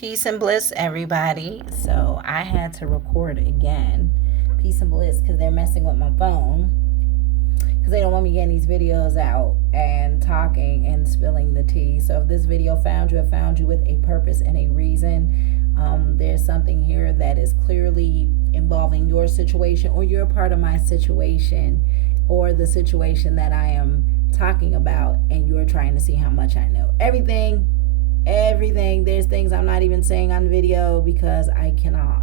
Peace and bliss, everybody. So I had to record again. Peace and bliss, because they're messing with my phone. Because they don't want me getting these videos out and talking and spilling the tea. So if this video found you, it found you with a purpose and a reason. There's something here that is clearly involving your situation, or you're a part of my situation, or the situation that I am talking about, and you're trying to see how much I know. Everything. There's things I'm not even saying on video because I cannot.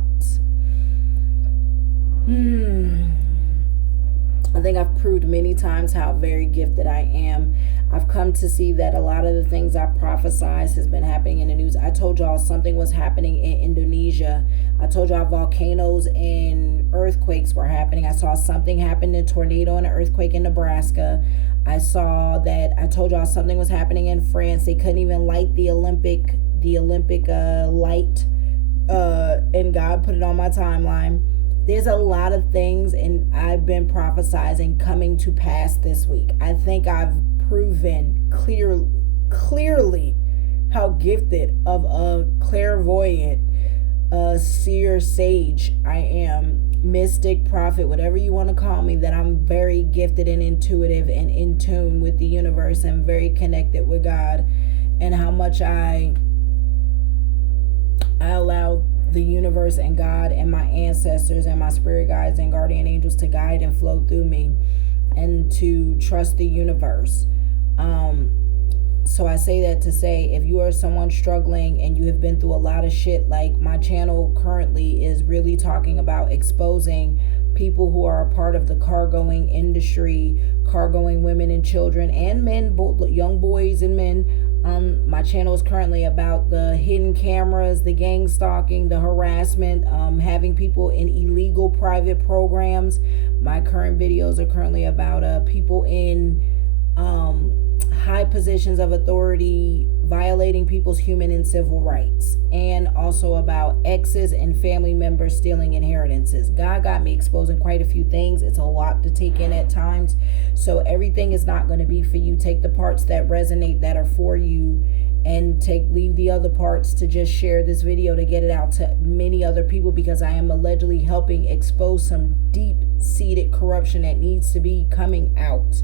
I think I've proved many times how very gifted I am. I've come to see that a lot of the things I prophesied has been happening in the news. I told y'all something was happening in Indonesia. I told y'all volcanoes and earthquakes were happening. I saw something happen, a tornado and an earthquake in Nebraska. I told y'all something was happening in France. They couldn't even light the Olympic light, and God put it on my timeline. There's a lot of things, and I've been prophesizing coming to pass this week. I think I've proven clearly how gifted of a clairvoyant, seer, sage I am. Mystic, prophet, whatever you want to call me, that I'm very gifted and intuitive and in tune with the universe and very connected with God, and how much I allow the universe and God and my ancestors and my spirit guides and guardian angels to guide and flow through me, and to trust the universe. So I say that to say, if you are someone struggling and you have been through a lot of shit, like my channel currently is really talking about exposing people who are a part of the cargoing industry, cargoing women and children and men, both young boys and men. My channel is currently about the hidden cameras, the gang stalking, the harassment, having people in illegal private programs. My current videos are currently about people in high positions of authority violating people's human and civil rights, and also about exes and family members stealing inheritances. God got me exposing quite a few things. It's a lot to take in at times, so everything is not going to be for you. Take the parts that resonate, that are for you, and leave the other parts to just share this video to get it out to many other people, because I am allegedly helping expose some deep-seated corruption that needs to be coming out.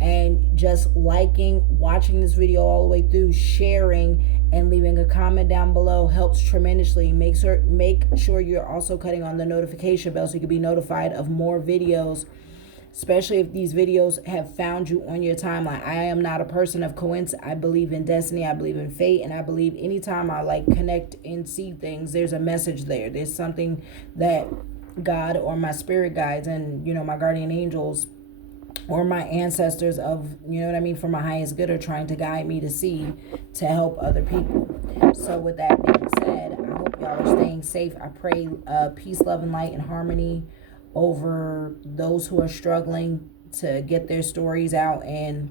And just liking, watching this video all the way through, sharing, and leaving a comment down below helps tremendously. Make sure you're also cutting on the notification bell so you can be notified of more videos, especially if these videos have found you on your timeline. I am not a person of coincidence. I believe in destiny. I believe in fate. And I believe anytime I connect and see things, there's a message there. There's something that God or my spirit guides and, my guardian angels or my ancestors for my highest good are trying to guide me to see, to help other people. So with that being said, I hope y'all are staying safe. I pray peace, love, and light and harmony over those who are struggling to get their stories out and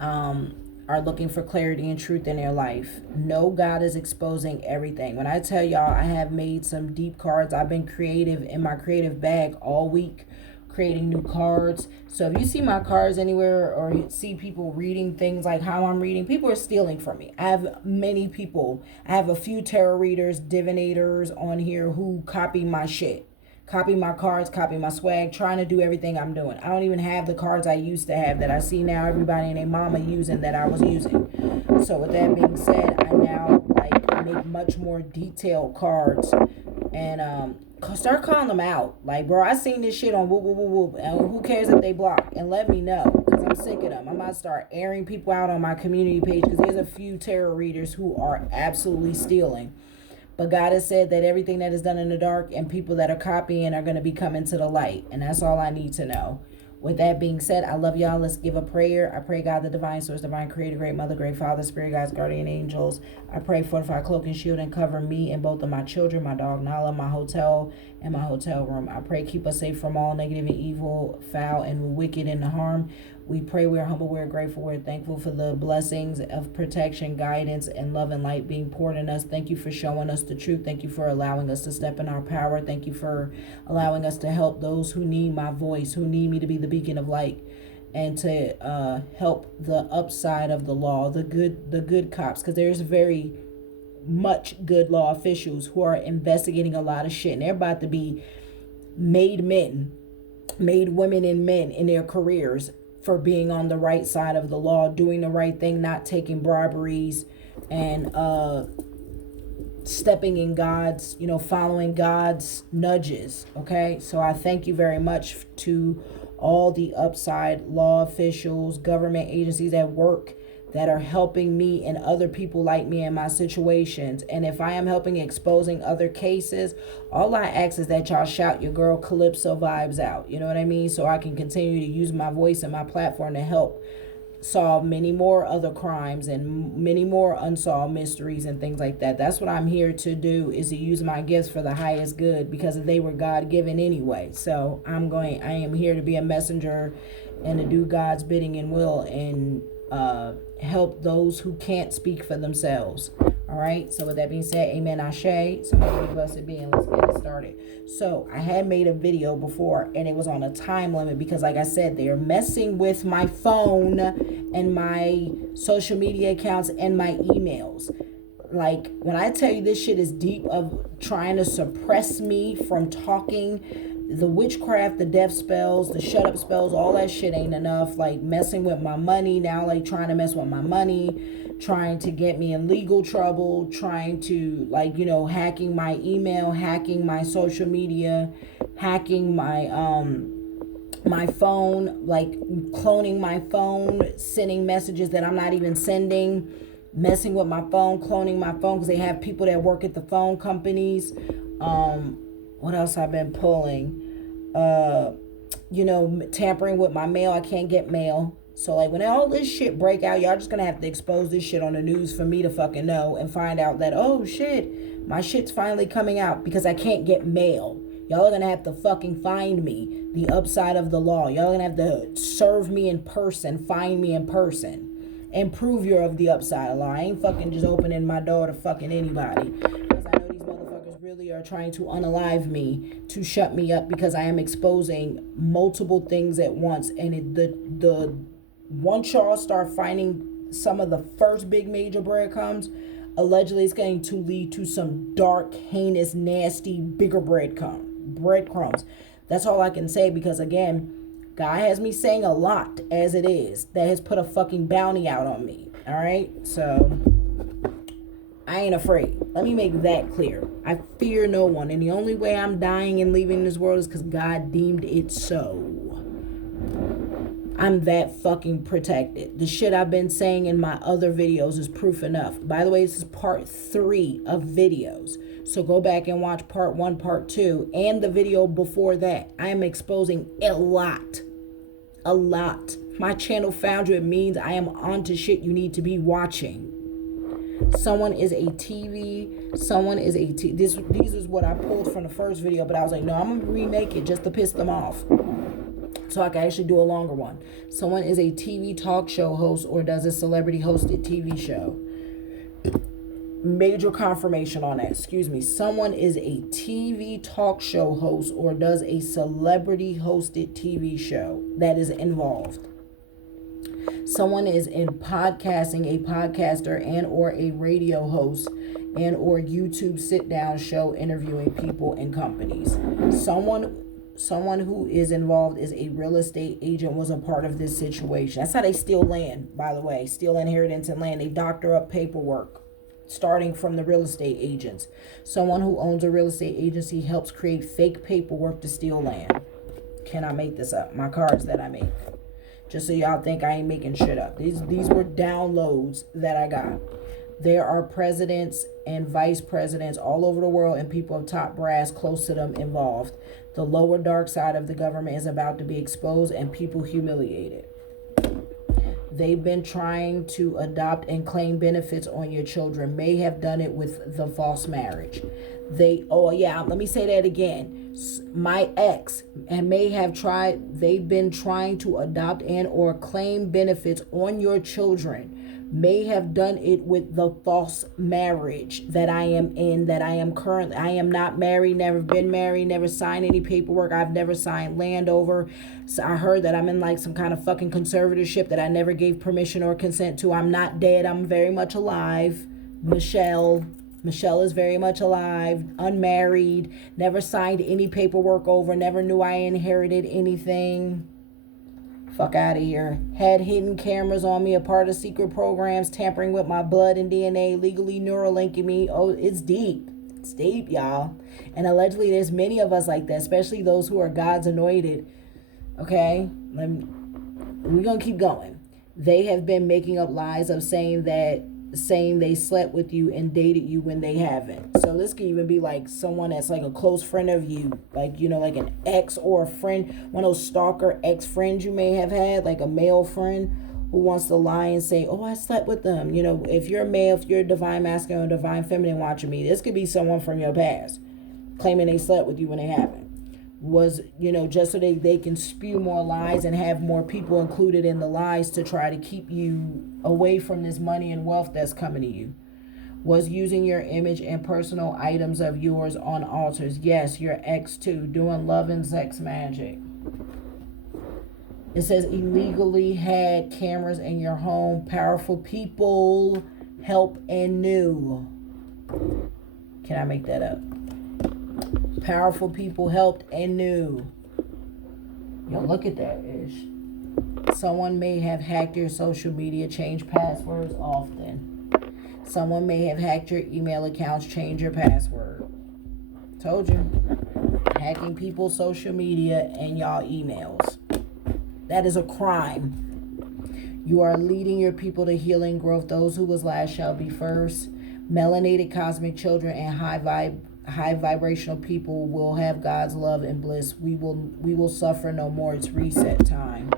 are looking for clarity and truth in their life. No, God is exposing everything. When I tell y'all I have made some deep cards, I've been creative in my creative bag all week, creating new cards. So if you see my cards anywhere, or you see people reading things like how I'm reading, people are stealing from me. I have many people. I have a few tarot readers, divinators on here who copy my shit, copy my cards, copy my swag, trying to do everything I'm doing. I don't even have the cards I used to have that I see now everybody and their mama using that I was using. So with that being said, I now make much more detailed cards, and start calling them out. Bro, I seen this shit on whoop, whoop, whoop, whoop, and who cares if they block? And let me know, because I'm sick of them. I might start airing people out on my community page, because there's a few tarot readers who are absolutely stealing. But God has said that everything that is done in the dark and people that are copying are going to be coming to the light. And that's all I need to know. With that being said, I love y'all. Let's give a prayer. I pray God, the divine source, divine creator, great mother, great father, spirit guides, guardian angels. I pray fortify, cloak, and shield, and cover me and both of my children, my dog Nala, my hotel, and my hotel room. I pray keep us safe from all negative and evil, foul, and wicked, and harm. We pray, we're humble, we're grateful, we're thankful for the blessings of protection, guidance, and love and light being poured in us. Thank you for showing us the truth. Thank you for allowing us to step in our power. Thank you for allowing us to help those who need my voice, who need me to be the beacon of light, and to help the upside of the law, the good cops, because there's very much good law officials who are investigating a lot of shit, and they're about to be made women and men in their careers for being on the right side of the law, doing the right thing, not taking briberies, and stepping in God's, following God's nudges. Okay, so I thank you very much to all the upside law officials, government agencies at work that are helping me and other people like me in my situations. And if I am helping exposing other cases, all I ask is that y'all shout your girl Calypso vibes out. You know what I mean? So I can continue to use my voice and my platform to help solve many more other crimes and many more unsolved mysteries and things like that. That's what I'm here to do, is to use my gifts for the highest good, because they were God-given anyway. So I am here to be a messenger and to do God's bidding and will, and help those who can't speak for themselves. All right, so with that being said, amen, ashe. So may we blessed be, and let's get it started. So I had made a video before, and it was on a time limit because, like I said, they're messing with my phone and my social media accounts and my emails. Like, when I tell you this shit is deep, of trying to suppress me from talking, the witchcraft, the death spells, the shut up spells, all that shit ain't enough. Like, messing with my money now, like trying to mess with my money, trying to get me in legal trouble, trying to, like, hacking my email, hacking my social media, hacking my my phone, like cloning my phone, sending messages that I'm not even sending, messing with my phone, cloning my phone, because they have people that work at the phone companies. What else I've been pulling? Tampering with my mail. I can't get mail. So, like, when all this shit break out, y'all just gonna have to expose this shit on the news for me to fucking know and find out that, oh shit, my shit's finally coming out because I can't get mail. Y'all are gonna have to fucking find me, the upside of the law. Y'all are gonna have to serve me in person, find me in person, and prove you're of the upside of the law. I ain't fucking just opening my door to fucking anybody, because I know these motherfuckers really are trying to unalive me, to shut me up, because I am exposing multiple things at once. And once y'all start finding some of the first big major breadcrumbs, allegedly it's going to lead to some dark, heinous, nasty, bigger breadcrumbs. That's all I can say, because again, God has me saying a lot as it is that has put a fucking bounty out on me. All right, so I ain't afraid. Let me make that clear. I fear no one, and the only way I'm dying and leaving this world is because God deemed it so. I'm that fucking protected. The shit I've been saying in my other videos is proof enough. By the way, this is part 3 of videos. So go back and watch part 1, part 2, and the video before that. I am exposing a lot. A lot. My channel found you. It means I am onto shit you need to be watching. Someone is a TV. This is what I pulled from the first video, but I was like, no, I'm going to remake it just to piss them off, so I can actually do a longer one. Someone is a TV talk show host or does a celebrity hosted TV show. Major confirmation on that. Someone is a TV talk show host or does a celebrity hosted TV show that is involved. Someone is in podcasting, a podcaster and or a radio host and or YouTube sit down show interviewing people and companies. Someone who is involved is a real estate agent, was a part of this situation. That's how they steal land, by the way. Steal inheritance and land. They doctor up paperwork, starting from the real estate agents. Someone who owns a real estate agency helps create fake paperwork to steal land. Cannot make this up. My cards that I make. Just so y'all think I ain't making shit up. These were downloads that I got. There are presidents and vice presidents all over the world and people of top brass close to them involved. The lower dark side of the government is about to be exposed and people humiliated. They've been trying to adopt and claim benefits on your children. May have done it with the false marriage. Let me say that again. My ex and they've been trying to adopt and or claim benefits on your children. May have done it with the false marriage that I am in, that I am currently. I am not married, never been married, never signed any paperwork. I've never signed land over. So I heard that I'm in like some kind of fucking conservatorship that I never gave permission or consent to. I'm not dead. I'm very much alive. Michelle. Michelle is very much alive, unmarried, never signed any paperwork over, never knew I inherited anything. Fuck out of here. Had hidden cameras on me, a part of secret programs, tampering with my blood and DNA, legally Neuralinking me. Oh, it's deep. It's deep, y'all. And allegedly there's many of us like that, especially those who are God's anointed. Okay? We're going to keep going. They have been making up lies of saying they slept with you and dated you when they haven't. So this could even be like someone that's like a close friend of you, like, you know, like an ex or a friend, one of those stalker ex friends you may have had, like a male friend who wants to lie and say, oh, I slept with them. You know, if you're a male, if you're a divine masculine or divine feminine watching me, this could be someone from your past claiming they slept with you when they haven't. Was, you know, just so they can spew more lies and have more people included in the lies to try to keep you away from this money and wealth that's coming to you. Was using your image and personal items of yours on altars. Yes, your ex too, doing love and sex magic. It says illegally had cameras in your home. Powerful people help and knew. Can I make that up? Powerful people helped and knew. Yo, look at that, Ish. Someone may have hacked your social media, changed passwords often. Someone may have hacked your email accounts, changed your password. Told you. Hacking people's social media and y'all emails. That is a crime. You are leading your people to healing growth. Those who was last shall be first. Melanated cosmic children and high vibrational people will have God's love and bliss. We will suffer no more. It's reset time.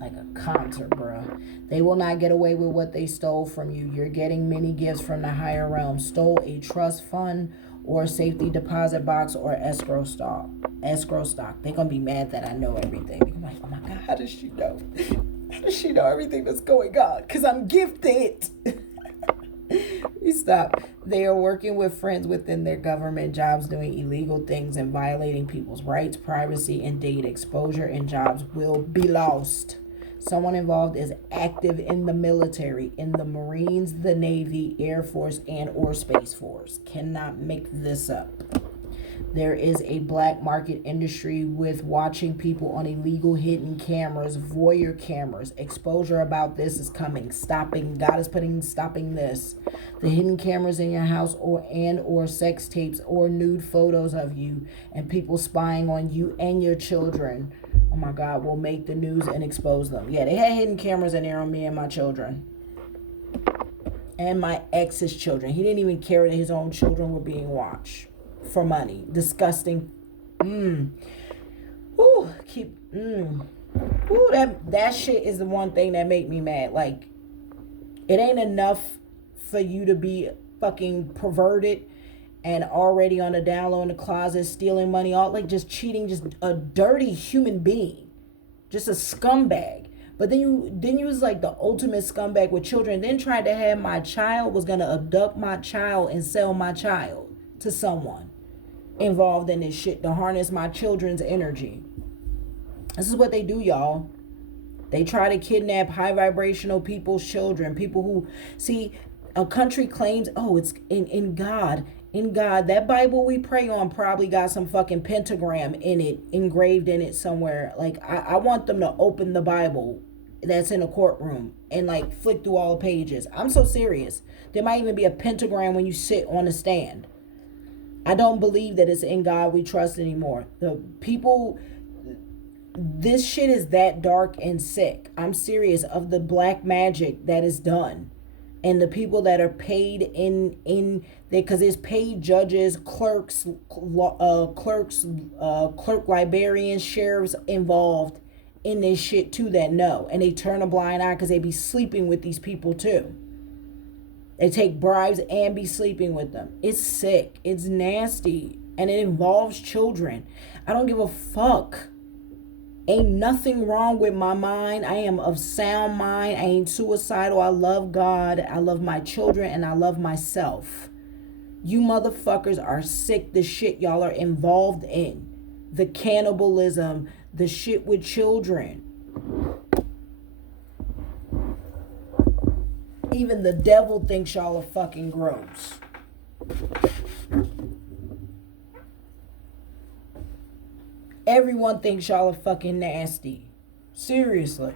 Like a concert, bruh. They will not get away with what they stole from you. You're getting many gifts from the higher realm. Stole a trust fund or a safety deposit box or escrow stock. They're gonna be mad that I know everything. They're like, oh my God, how does she know? How does she know everything that's going on? Because I'm gifted. You stop. They are working with friends within their government jobs, doing illegal things and violating people's rights, privacy, and data. Exposure and jobs will be lost. Someone involved is active in the military, in the Marines, the Navy, Air Force, and or Space Force. Cannot make this up. There is a black market industry with watching people on illegal hidden cameras, voyeur cameras. Exposure about this is coming. God is stopping this. The hidden cameras in your house or sex tapes or nude photos of you and people spying on you and your children. Oh my God, will make the news and expose them. Yeah, they had hidden cameras in there on me and my children. And my ex's children. He didn't even care that his own children were being watched. For money. Disgusting. Ooh, that shit is the one thing that make me mad. Like, it ain't enough for you to be fucking perverted and already on the down low in the closet, stealing money, all like just cheating, just a dirty human being. Just a scumbag. But then you was like the ultimate scumbag with children. Then tried to have my child, was gonna abduct my child and sell my child to someone involved in this shit to harness my children's energy. This is what they do, y'all. They try to kidnap high vibrational people's children. People who, see, a country claims, oh, it's in God. In God, that Bible we pray on probably got some fucking pentagram in it, engraved in it somewhere. Like, I want them to open the Bible that's in a courtroom and like flick through all the pages. I'm so serious. There might even be a pentagram when you sit on the stand. I don't believe that it's in God we trust anymore. The people, this shit is that dark and sick. I'm serious, of the black magic that is done. And the people that are paid in because there's paid judges, clerks, clerk librarians, sheriffs involved in this shit too that know. And they turn a blind eye because they be sleeping with these people too. They take bribes and be sleeping with them. It's sick. It's nasty. And it involves children. I don't give a fuck. Ain't nothing wrong with my mind. I am of sound mind. I ain't suicidal. I love God. I love my children. And I love myself. You motherfuckers are sick. The shit y'all are involved in. The cannibalism. The shit with children. Even the devil thinks y'all are fucking gross. Everyone thinks y'all are fucking nasty. Seriously.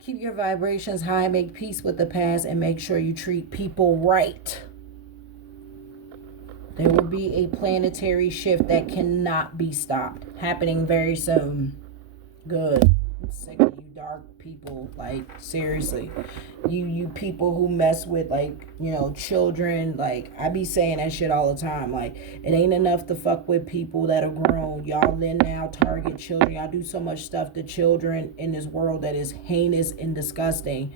Keep your vibrations high, make peace with the past, and make sure you treat people right. There will be a planetary shift that cannot be stopped, happening very soon. Good. I'm sick of you dark people. Like, seriously. You people who mess with, like, you know, children. Like, I be saying that shit all the time. Like, it ain't enough to fuck with people that are grown. Y'all then now target children. Y'all do so much stuff to children in this world that is heinous and disgusting.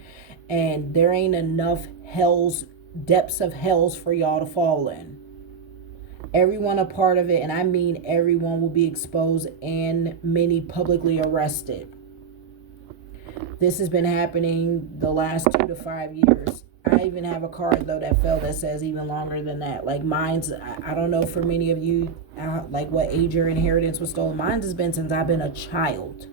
And there ain't enough depths of hells for y'all to fall in. Everyone a part of it, and I mean everyone, will be exposed and many publicly arrested. This has been happening the last 2 to 5 years. I even have a card, though, that fell that says even longer than that. Like, mine's, I don't know for many of you, like, what age your inheritance was stolen. Mine's has been since I've been a child.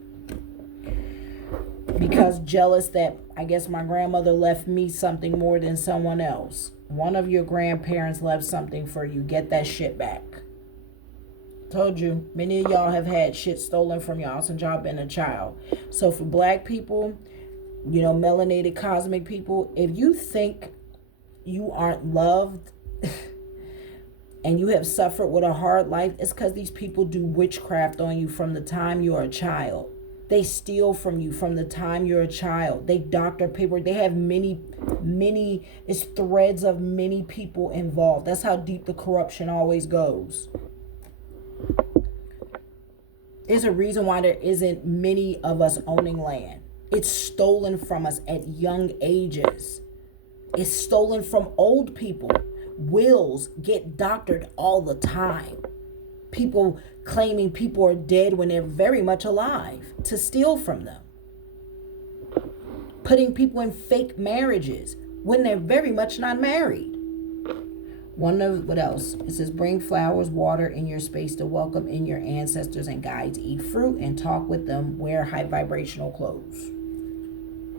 Because jealous that, I guess, my grandmother left me something more than someone else. One of your grandparents left something for you. Get that shit back. Told you, many of y'all have had shit stolen from y'all since y'all been a child. So for black people, you know, melanated cosmic people, if you think you aren't loved and you have suffered with a hard life, it's because these people do witchcraft on you from the time you're a child. They steal from you from the time you're a child. They doctor paperwork. They have many, it's threads of many people involved. That's how deep the corruption always goes. There's a reason why there isn't many of us owning land. It's stolen from us at young ages. It's stolen from old people. Wills get doctored all the time. People claiming people are dead when they're very much alive to steal from them. Putting people in fake marriages when they're very much not married. What else? It says, bring flowers, water in your space to welcome in your ancestors and guides. Eat fruit and talk with them. Wear high vibrational clothes.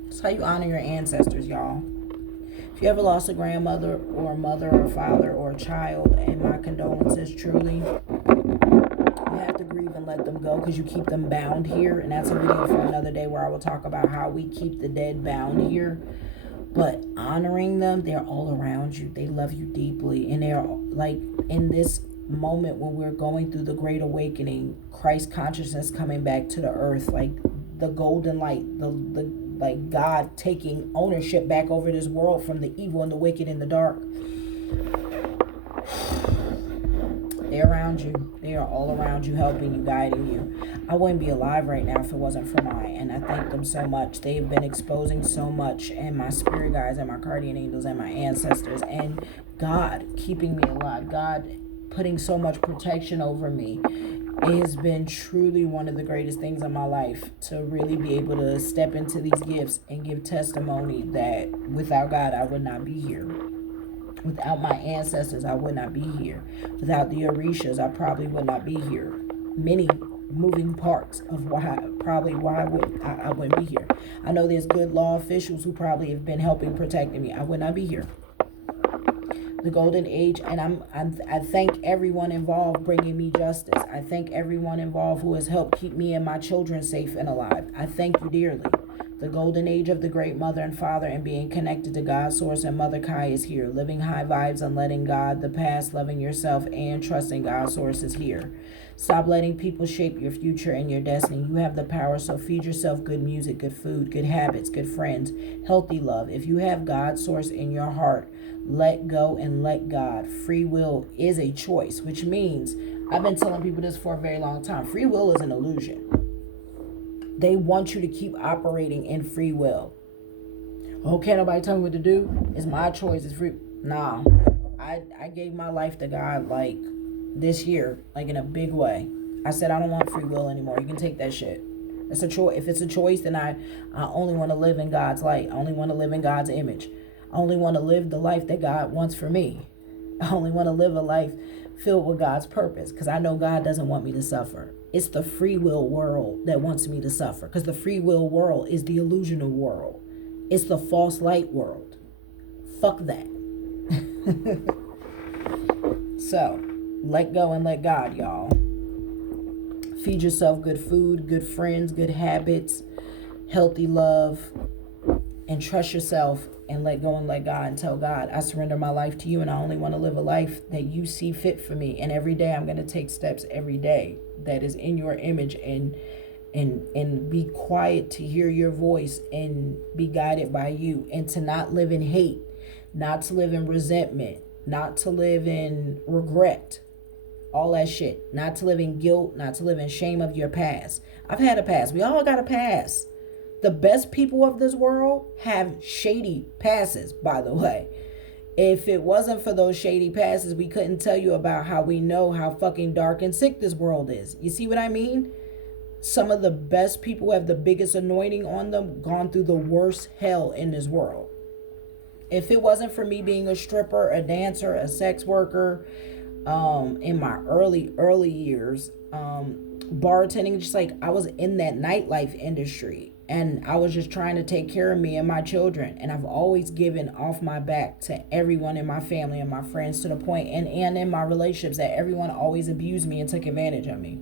That's how you honor your ancestors, y'all. If you ever lost a grandmother or a mother or a father or a child, and my condolences truly, you have to grieve and let them go because you keep them bound here. And that's a video for another day where I will talk about how we keep the dead bound here. But honoring them, they're all around you. They love you deeply. And they're like, in this moment when we're going through the great awakening, Christ consciousness coming back to the earth, like the golden light, the like God taking ownership back over this world from the evil and the wicked and the dark. They're around you. They are all around you, helping you, guiding you. I wouldn't be alive right now if it wasn't for mine, and I thank them so much. They've been exposing so much, and my spirit guides and my guardian angels and my ancestors and God keeping me alive. God putting so much protection over me. It has been truly one of the greatest things in my life to really be able to step into these gifts and give testimony that without God, I would not be here. Without my ancestors, I would not be here. Without the Orishas, I probably would not be here. Many moving parts of why I wouldn't be here. I know there's good law officials who probably have been helping protecting me. I would not be here. The golden age, and I thank everyone involved bringing me justice. I thank everyone involved who has helped keep me and my children safe and alive. I thank you dearly. The golden age of the great mother and father and being connected to God's source and Mother Kai is here. Living high vibes and letting God, the past, loving yourself, and trusting God's source is here. Stop letting people shape your future and your destiny. You have the power, so feed yourself good music, good food, good habits, good friends, healthy love. If you have God's source in your heart, let go and let God. Free will is a choice, which means, I've been telling people this for a very long time, free will is an illusion. They want you to keep operating in free will. Oh, can't nobody tell me what to do? It's my choice. It's free. Nah. I gave my life to God like this year, like in a big way. I said I don't want free will anymore. You can take that shit. It's a choice. If it's a choice, then I only want to live in God's light. I only want to live in God's image. I only want to live the life that God wants for me. I only want to live a life filled with God's purpose because I know God doesn't want me to suffer. It's the free will world that wants me to suffer because the free will world is the illusional world. It's the false light world. Fuck that. So, let go and let God, y'all. Feed yourself good food, good friends, good habits, healthy love, and trust yourself and let go and let God and tell God, I surrender my life to you and I only want to live a life that you see fit for me. And every day I'm going to take steps every day that is in your image and be quiet to hear your voice and be guided by you, and to not live in hate, not to live in resentment, not to live in regret, all that shit, not to live in guilt, not to live in shame of your past. I've had a past. We all got a past. The best people of this world have shady passes, by the way. If it wasn't for those shady passes, we couldn't tell you about how we know how fucking dark and sick this world is. You see what I mean? Some of the best people who have the biggest anointing on them gone through the worst hell in this world. If it wasn't for me being a stripper, a dancer, a sex worker, in my early years, bartending, just like I was in that nightlife industry and I was just trying to take care of me and my children, and I've always given off my back to everyone in my family and my friends, to the point and in my relationships that everyone always abused me and took advantage of me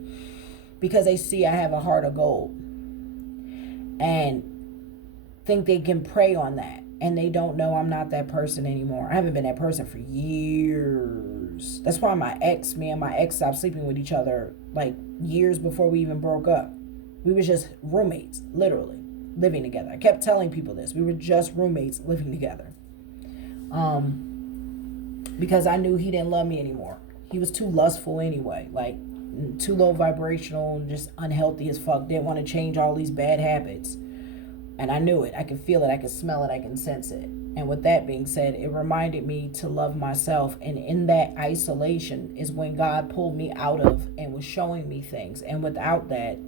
because they see I have a heart of gold and think they can prey on that, and they don't know I'm not that person anymore. I haven't been that person for years. That's why me and my ex stopped sleeping with each other like years before we even broke up. We were just roommates, literally living together. I kept telling people this. We were just roommates living together. Because I knew he didn't love me anymore. He was too lustful anyway, like too low vibrational, just unhealthy as fuck. Didn't want to change all these bad habits. And I knew it. I could feel it. I could smell it. I can sense it. And with that being said, it reminded me to love myself. And in that isolation is when God pulled me out of and was showing me things. And without that,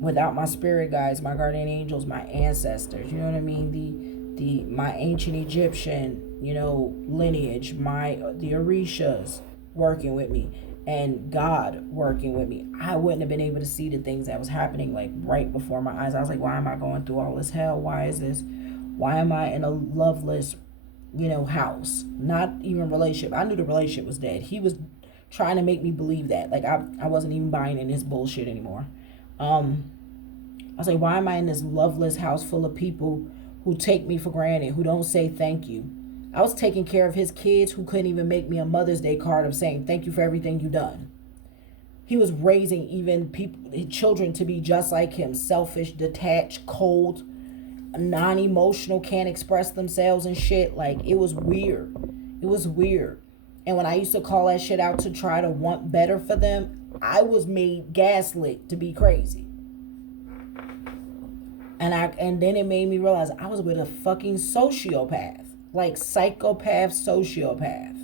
without my spirit guides, my guardian angels, my ancestors, you know what I mean? My ancient Egyptian, lineage, the Orishas working with me, and God working with me, I wouldn't have been able to see the things that was happening like right before my eyes. I was like, why am I going through all this hell? Why is this? Why am I in a loveless, house? Not even relationship. I knew the relationship was dead. He was trying to make me believe that. Like I wasn't even buying in his bullshit anymore. I was like, why am I in this loveless house full of people who take me for granted, who don't say thank you? I was taking care of his kids who couldn't even make me a Mother's Day card of saying thank you for everything you done. He was raising even children to be just like him, selfish, detached, cold, non-emotional, can't express themselves and shit. Like, it was weird. It was weird. And when I used to call that shit out to try to want better for them, I was made gaslit to be crazy. And then it made me realize I was with a fucking sociopath. Like psychopath, sociopath,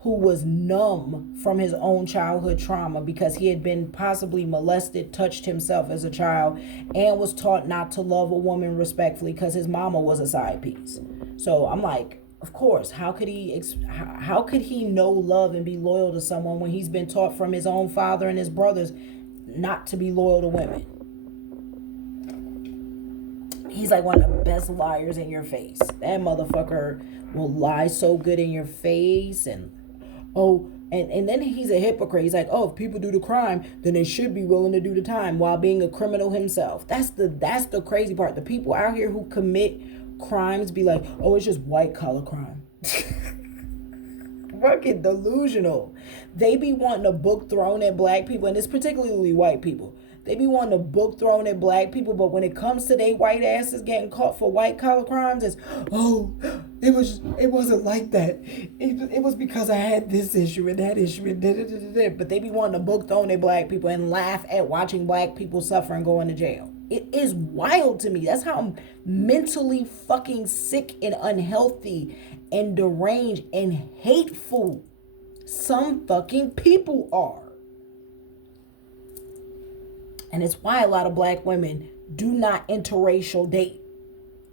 who was numb from his own childhood trauma because he had been possibly molested, touched himself as a child, and was taught not to love a woman respectfully because his mama was a side piece. So I'm like, of course, how could he know love and be loyal to someone when he's been taught from his own father and his brothers not to be loyal to women? He's like one of the best liars in your face. That motherfucker will lie so good in your face. And then he's a hypocrite. He's like, if people do the crime, then they should be willing to do the time while being a criminal himself. That's the crazy part. The people out here who commit crimes be like, it's just white collar crime. Fucking delusional. They be wanting a book thrown at black people, and it's particularly white people. They be wanting a book thrown at black people, but when it comes to they white asses getting caught for white collar crimes, it's, it wasn't like that. It was because I had this issue and that issue and da-da-da-da-da. But they be wanting a book thrown at black people and laugh at watching black people suffer and go into jail. It is wild to me. That's how mentally fucking sick and unhealthy and deranged and hateful some fucking people are. And it's why a lot of black women do not interracial date.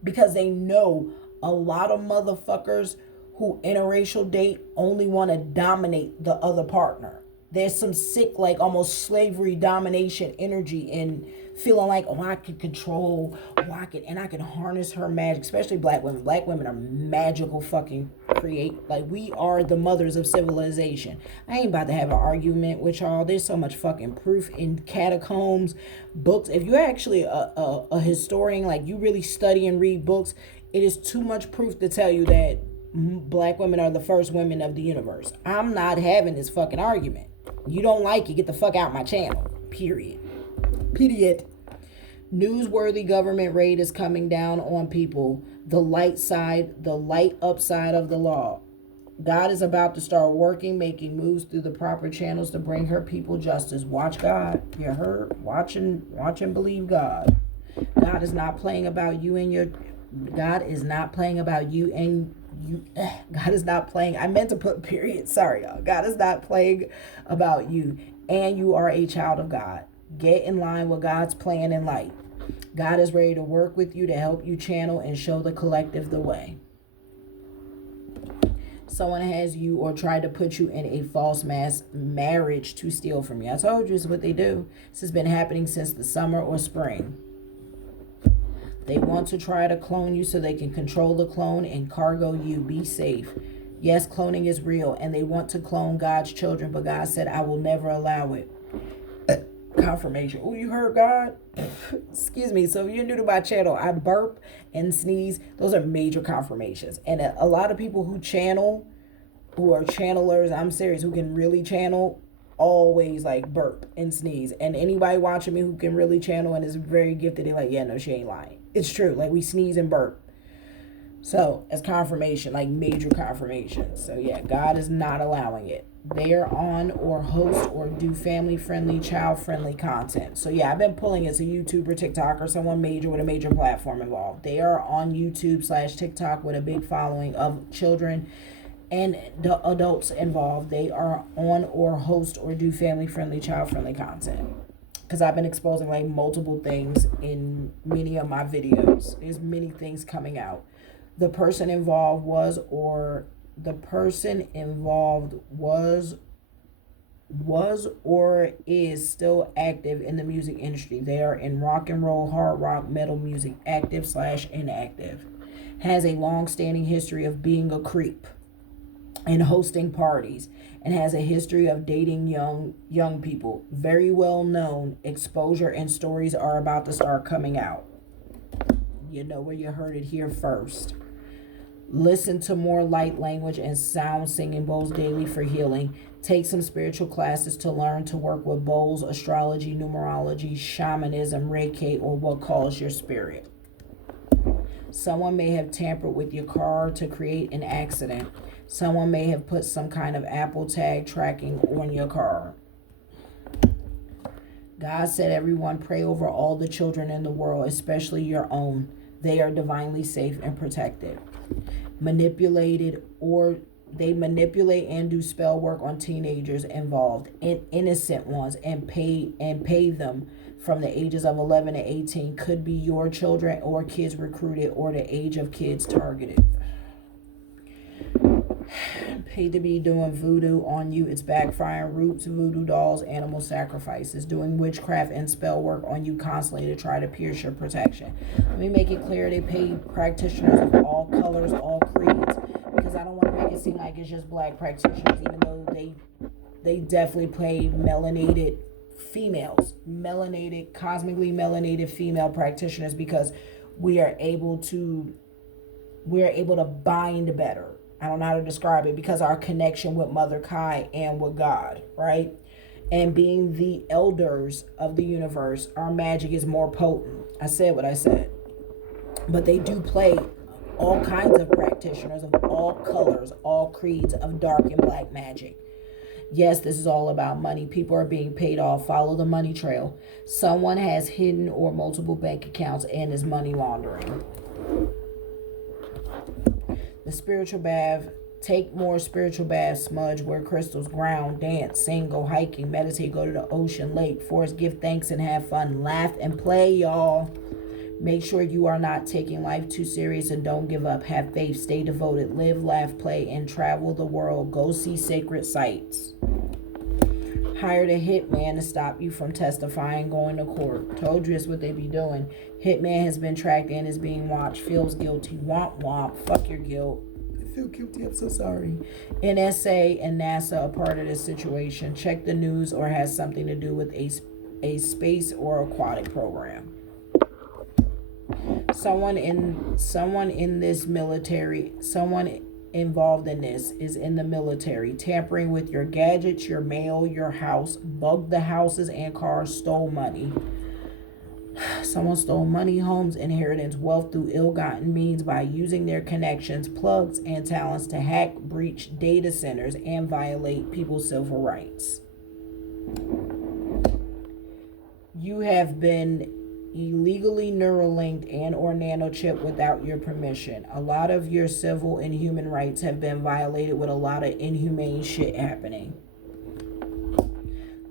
Because they know a lot of motherfuckers who interracial date only want to dominate the other partner. There's some sick, like almost slavery domination energy in feeling like, oh, I can control, oh, I can harness her magic, especially black women. Black women are magical fucking like, we are the mothers of civilization. I ain't about to have an argument with y'all. There's so much fucking proof in catacombs, books. If you're actually a historian, like you really study and read books, it is too much proof to tell you that black women are the first women of the universe. I'm not having this fucking argument. You don't like it, get the fuck out my channel. Period. Newsworthy government raid is coming down on people. The light upside of the law. God is about to start working, making moves through the proper channels to bring her people justice. Watch God. You heard? Watch and believe God. God is not playing about you and your... God is not playing about you and you. God is not playing... I meant to put period. Sorry, y'all. God is not playing about you. And you are a child of God. Get in line with God's plan in life. God is ready to work with you to help you channel and show the collective the way. Someone has you or tried to put you in a false mass marriage to steal from you. I told you this is what they do. This has been happening since the summer or spring. They want to try to clone you so they can control the clone and cargo you. Be safe. Yes, cloning is real, and they want to clone God's children, but God said, I will never allow it. Confirmation. Oh, you heard God? Excuse me. So if you're new to my channel, I burp and sneeze. Those are major confirmations. And a lot of people who channel, who are channelers, I'm serious, who can really channel, always like burp and sneeze. And anybody watching me who can really channel and is very gifted, they're like, yeah, no, she ain't lying. It's true. Like, we sneeze and burp. So as confirmation, like major confirmation. So yeah, God is not allowing it. They are on or host or do family-friendly, child-friendly content. So yeah, I've been pulling as a YouTuber, TikToker, someone major with a major platform involved. They are on YouTube/TikTok with a big following of children and the adults involved. They are on or host or do family-friendly, child-friendly content. Because I've been exposing like multiple things in many of my videos. There's many things coming out. The person involved was or is still active in the music industry. They are in rock and roll, hard rock, metal music, active/inactive. Has a long-standing history of being a creep and hosting parties, and has a history of dating young people. Very well known. Exposure and stories are about to start coming out. You know where you heard it here first. Listen to more light language and sound singing bowls daily for healing. Take some spiritual classes to learn to work with bowls, astrology, numerology, shamanism, Reiki, or what calls your spirit. Someone may have tampered with your car to create an accident. Someone may have put some kind of Apple tag tracking on your car. God said, everyone pray over all the children in the world, especially your own. They are divinely safe and protected. They manipulate and do spell work on teenagers involved, innocent ones, and pay them from the ages of 11 to 18. Could be your children or kids recruited or the age of kids targeted. Paid to be doing voodoo on you. It's backfiring. Roots, voodoo dolls, animal sacrifices. Doing witchcraft and spell work on you constantly to try to pierce your protection. Let me make it clear, they pay practitioners of all colors, all creeds, because I don't want to make it seem like it's just black practitioners, even though they definitely play melanated females, cosmically melanated female practitioners, because we are able to bind better. I don't know how to describe it, because our connection with Mother Kai and with God, right? And being the elders of the universe, our magic is more potent. I said what I said. But they do play all kinds of practitioners of all colors, all creeds of dark and black magic. Yes, this is all about money. People are being paid off. Follow the money trail. Someone has hidden or multiple bank accounts and is money laundering. The spiritual bath. Take more spiritual baths, smudge, wear crystals, ground, dance, sing, go hiking, meditate, go to the ocean, lake, forest, give thanks and have fun. Laugh and play, y'all. Make sure you are not taking life too serious and don't give up. Have faith, stay devoted, live, laugh, play, and travel the world. Go see sacred sites. Hired a hitman to stop you from testifying, going to court. Told you that's what they be doing. Hitman has been tracked and is being watched. Feels guilty. Womp womp. Fuck your guilt. I feel guilty. I'm so sorry. NSA and NASA are part of this situation. Check the news or has something to do with a space or aquatic program. Someone involved in this is in the military, tampering with your gadgets, your mail, your house, bugged the houses and cars, stole money. Someone stole money, homes, inheritance, wealth through ill-gotten means by using their connections, plugs, and talents to hack, breach data centers, and violate people's civil rights. You have been illegally neuralinked and or nanochip without your permission. A lot of your civil and human rights have been violated with a lot of inhumane shit happening.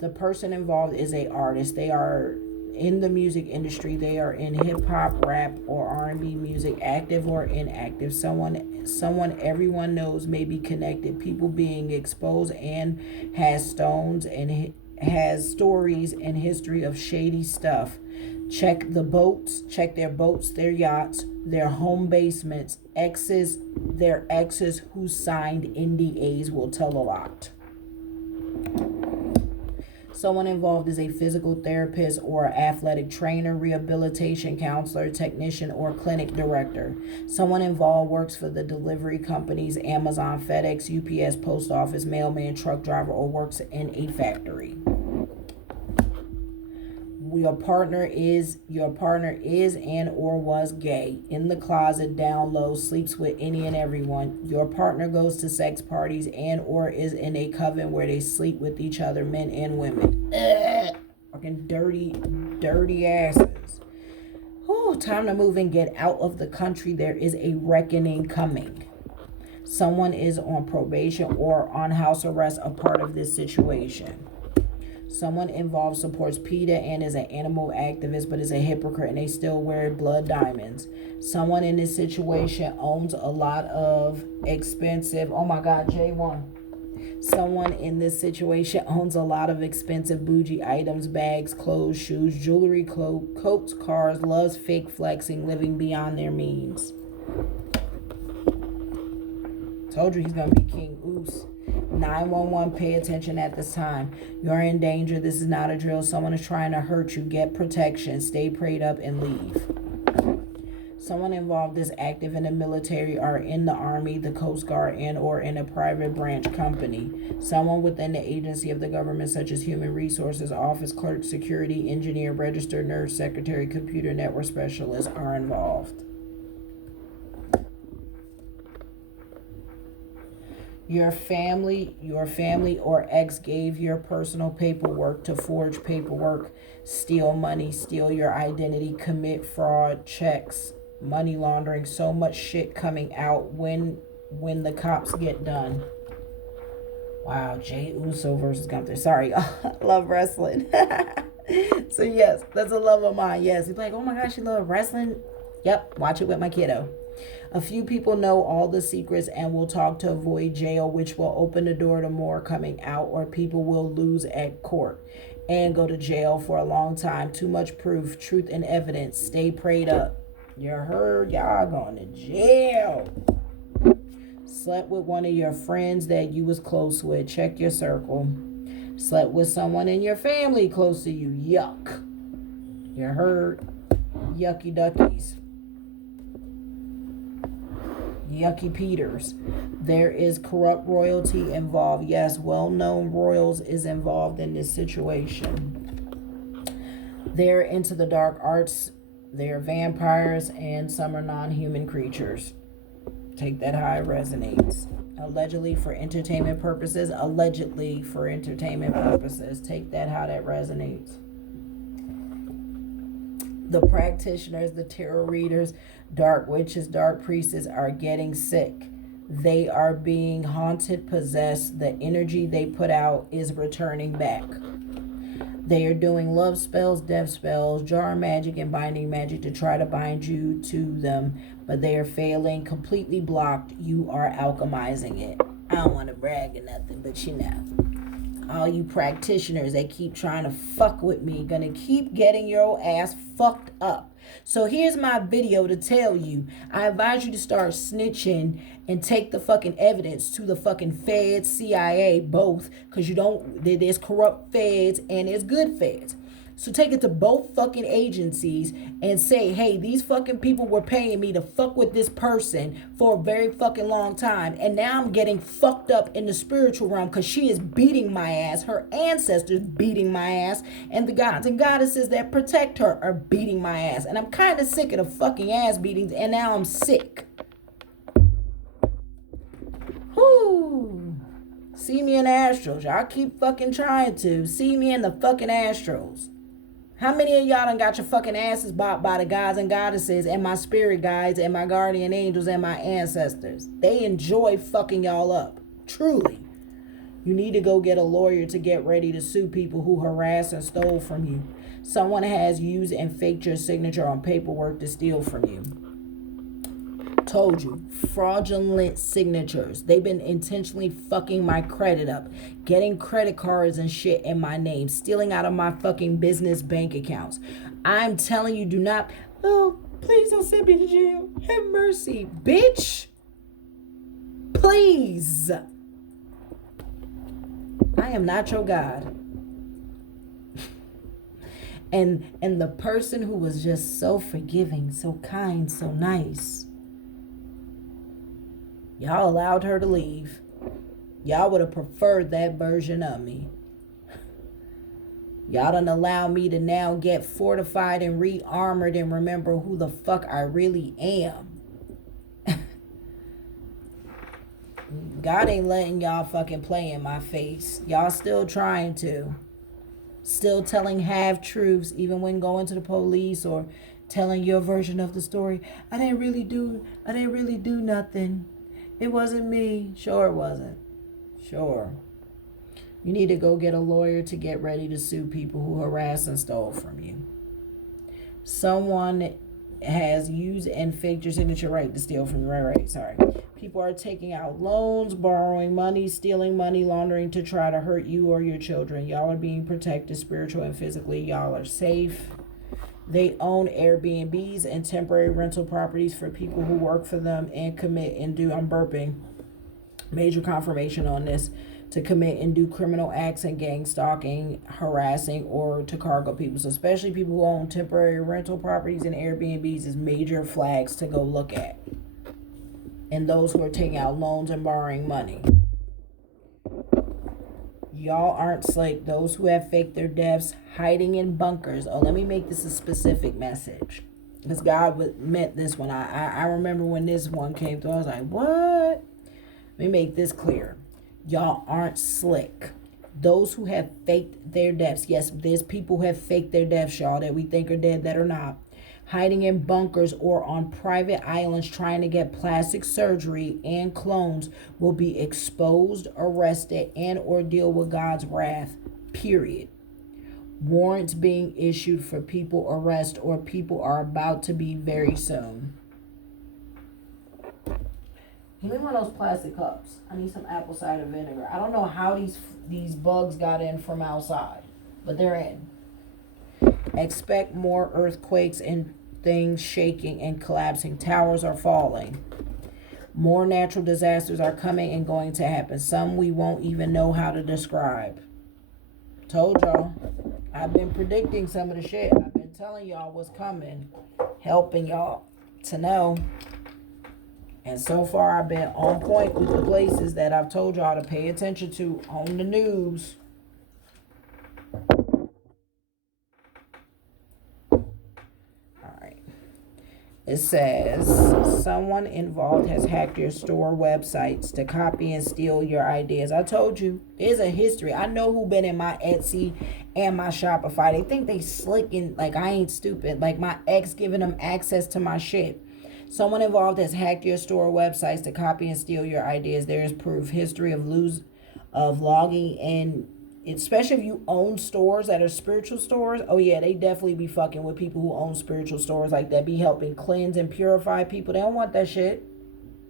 The person involved is an artist. They are in the music industry. They are in hip hop, rap, or R&B music, active or inactive. Someone everyone knows may be connected. People being exposed and has stones and has stories and history of shady stuff. Check their boats, their yachts, their home basements, their exes who signed NDAs will tell a lot. Someone involved is a physical therapist or athletic trainer, rehabilitation counselor, technician, or clinic director. Someone involved works for the delivery companies, Amazon, FedEx, UPS, post office, mailman, truck driver, or works in a factory. Your partner is and or was gay, in the closet, down low, sleeps with any and everyone. Your partner goes to sex parties and or is in a coven where they sleep with each other, men and women. Fucking dirty asses. Whew, time to move and get out of the country. There is a reckoning coming. Someone is on probation or on house arrest, a part of this situation. Someone involved supports PETA and is an animal activist but is a hypocrite and they still wear blood diamonds. Someone in this situation owns a lot of expensive, oh my God, J1. Someone in this situation owns a lot of expensive bougie items, bags, clothes, shoes, jewelry, coats, cars, loves fake flexing, living beyond their means. Told you he's going to be King Oos. 911, pay attention at this time. You are in danger. This is not a drill. Someone is trying to hurt you. Get protection. Stay prayed up and leave. Someone involved is active in the military or in the Army, the Coast Guard, and or in a private branch company. Someone within the agency of the government, such as human resources, office clerk, security, engineer, registered nurse, secretary, computer network specialist are involved. Your family or ex gave your personal paperwork to forge paperwork, steal money, steal your identity, commit fraud, checks, money laundering. So much shit coming out when the cops get done. Wow, Jey Uso versus Gunther. Sorry, I love wrestling. So yes, that's a love of mine. Yes, he's like, oh my gosh, you love wrestling? Yep, watch it with my kiddo. A few people know all the secrets and will talk to avoid jail, which will open the door to more coming out, or people will lose at court and go to jail for a long time. Too much proof, truth, and evidence. Stay prayed up. You heard? Y'all going to jail. Slept with one of your friends that you was close with. Check your circle. Slept with someone in your family close to you. Yuck. You heard? Yucky duckies. Yucky Peters. There is corrupt royalty involved. Yes, well-known royals is involved in this situation. They're into the dark arts. They're vampires, and some are non-human creatures. Take that how it resonates. Allegedly for entertainment purposes. Allegedly for entertainment purposes. Take that how that resonates. The practitioners, the tarot readers, dark witches, dark priestesses are getting sick. They are being haunted, possessed. The energy they put out is returning back. They are doing love spells, death spells, jar magic, and binding magic to try to bind you to them, but they are failing, completely blocked. You are alchemizing it. I don't want to brag or nothing, but you know. All you practitioners that keep trying to fuck with me, gonna keep getting your ass fucked up. So here's my video to tell you. I advise you to start snitching and take the fucking evidence to the fucking feds, CIA, both. Because you don't, there's corrupt feds and there's good feds. So take it to both fucking agencies and say, hey, these fucking people were paying me to fuck with this person for a very fucking long time. And now I'm getting fucked up in the spiritual realm because she is beating my ass. Her ancestors beating my ass. And the gods and goddesses that protect her are beating my ass. And I'm kind of sick of the fucking ass beatings. And now I'm sick. Whoo. See me in the astrals. Y'all keep fucking trying to. See me in the fucking astrals. How many of y'all done got your fucking asses bought by the gods and goddesses and my spirit guides and my guardian angels and my ancestors? They enjoy fucking y'all up. Truly. You need to go get a lawyer to get ready to sue people who harass and stole from you. Someone has used and faked your signature on paperwork to steal from you. Told you, fraudulent signatures. They've been intentionally fucking my credit up, getting credit cards and shit in my name, stealing out of my fucking business bank accounts. I'm telling you, do not, oh, please don't send me to jail. Have mercy, bitch. Please. I am not your God. And the person who was just so forgiving, so kind, so nice, y'all allowed her to leave. Y'all would have preferred that version of me. Y'all done allow me to now get fortified and re-armored and remember who the fuck I really am. God ain't letting y'all fucking play in my face. Y'all still trying to. Still telling half-truths even when going to the police or telling your version of the story. I didn't really do nothing. It wasn't me. Sure it wasn't. Sure. You need to go get a lawyer to get ready to sue people who harass and stole from you. Someone has used and faked your signature right to steal from you. Right, sorry. People are taking out loans, borrowing money, stealing money, laundering to try to hurt you or your children. Y'all are being protected spiritually and physically. Y'all are safe. They own Airbnbs and temporary rental properties for people who work for them and commit and do, I'm burping, major confirmation on this, to commit and do criminal acts and gang stalking, harassing, or to cargo people. So especially people who own temporary rental properties and Airbnbs is major flags to go look at. And those who are taking out loans and borrowing money. Y'all aren't slick. Those who have faked their deaths, hiding in bunkers. Oh, let me make this a specific message. Because God meant this one. I remember when this one came through, I was like, what? Let me make this clear. Y'all aren't slick. Those who have faked their deaths. Yes, there's people who have faked their deaths, y'all, that we think are dead that are not. Hiding in bunkers or on private islands trying to get plastic surgery and clones will be exposed, arrested, and or deal with God's wrath, period. Warrants being issued for people arrest or people are about to be very soon. Give me one of those plastic cups. I need some apple cider vinegar. I don't know how these bugs got in from outside, but they're in. Expect more earthquakes and things shaking and collapsing. Towers are falling. More natural disasters are coming and going to happen. Some we won't even know how to describe. Told y'all. I've been predicting some of the shit. I've been telling y'all what's coming. Helping y'all to know. And so far I've been on point with the places that I've told y'all to pay attention to on the news. It says, someone involved has hacked your store websites to copy and steal your ideas. I told you, there's a history. I know who been in my Etsy and my Shopify. They think they slick and like I ain't stupid. Like my ex giving them access to my shit. Someone involved has hacked your store websites to copy and steal your ideas. There is proof. History of logging in. Especially if you own stores that are spiritual stores. Oh yeah, they definitely be fucking with people who own spiritual stores like that. Be helping cleanse and purify people. They don't want that shit.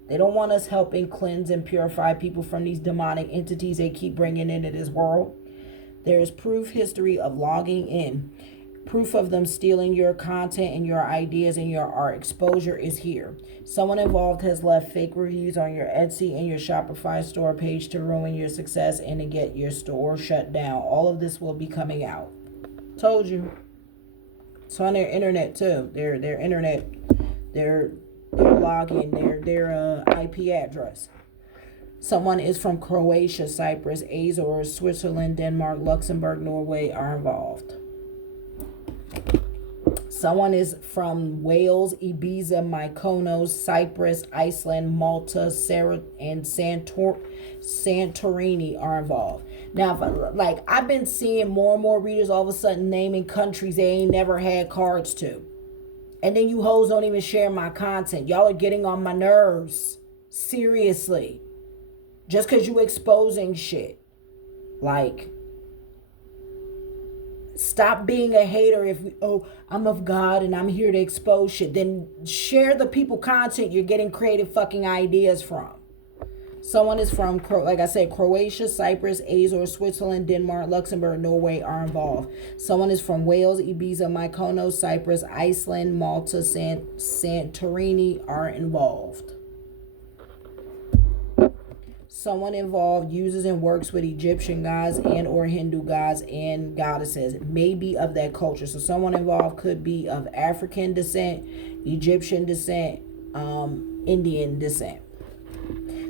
They don't want us helping cleanse and purify people from these demonic entities they keep bringing into this world. There is proof history of logging in. Proof of them stealing your content and your ideas and your art. Exposure is here. Someone involved has left fake reviews on your Etsy and your Shopify store page to ruin your success and to get your store shut down. All of this will be coming out. Told you. It's on their internet too. Their internet, their login, their IP address. Someone is from Croatia, Cyprus, Azores, Switzerland, Denmark, Luxembourg, Norway are involved. Someone is from Wales, Ibiza, Mykonos, Cyprus, Iceland, Malta, and Santorini are involved. Now, I've been seeing more and more readers all of a sudden naming countries they ain't never had cards to. And then you hoes don't even share my content. Y'all are getting on my nerves. Seriously. Just because you exposing shit. Stop being a hater I'm of God and I'm here to expose shit. Then share the people content you're getting creative fucking ideas from. Someone is from, like I said, Croatia, Cyprus, Azores, Switzerland, Denmark, Luxembourg, Norway are involved. Someone is from Wales, Ibiza, Mykonos, Cyprus, Iceland, Malta, Santorini are involved. Someone involved uses and works with Egyptian gods and or Hindu gods and goddesses, maybe of that culture. So someone involved could be of African descent, Egyptian descent, Indian descent.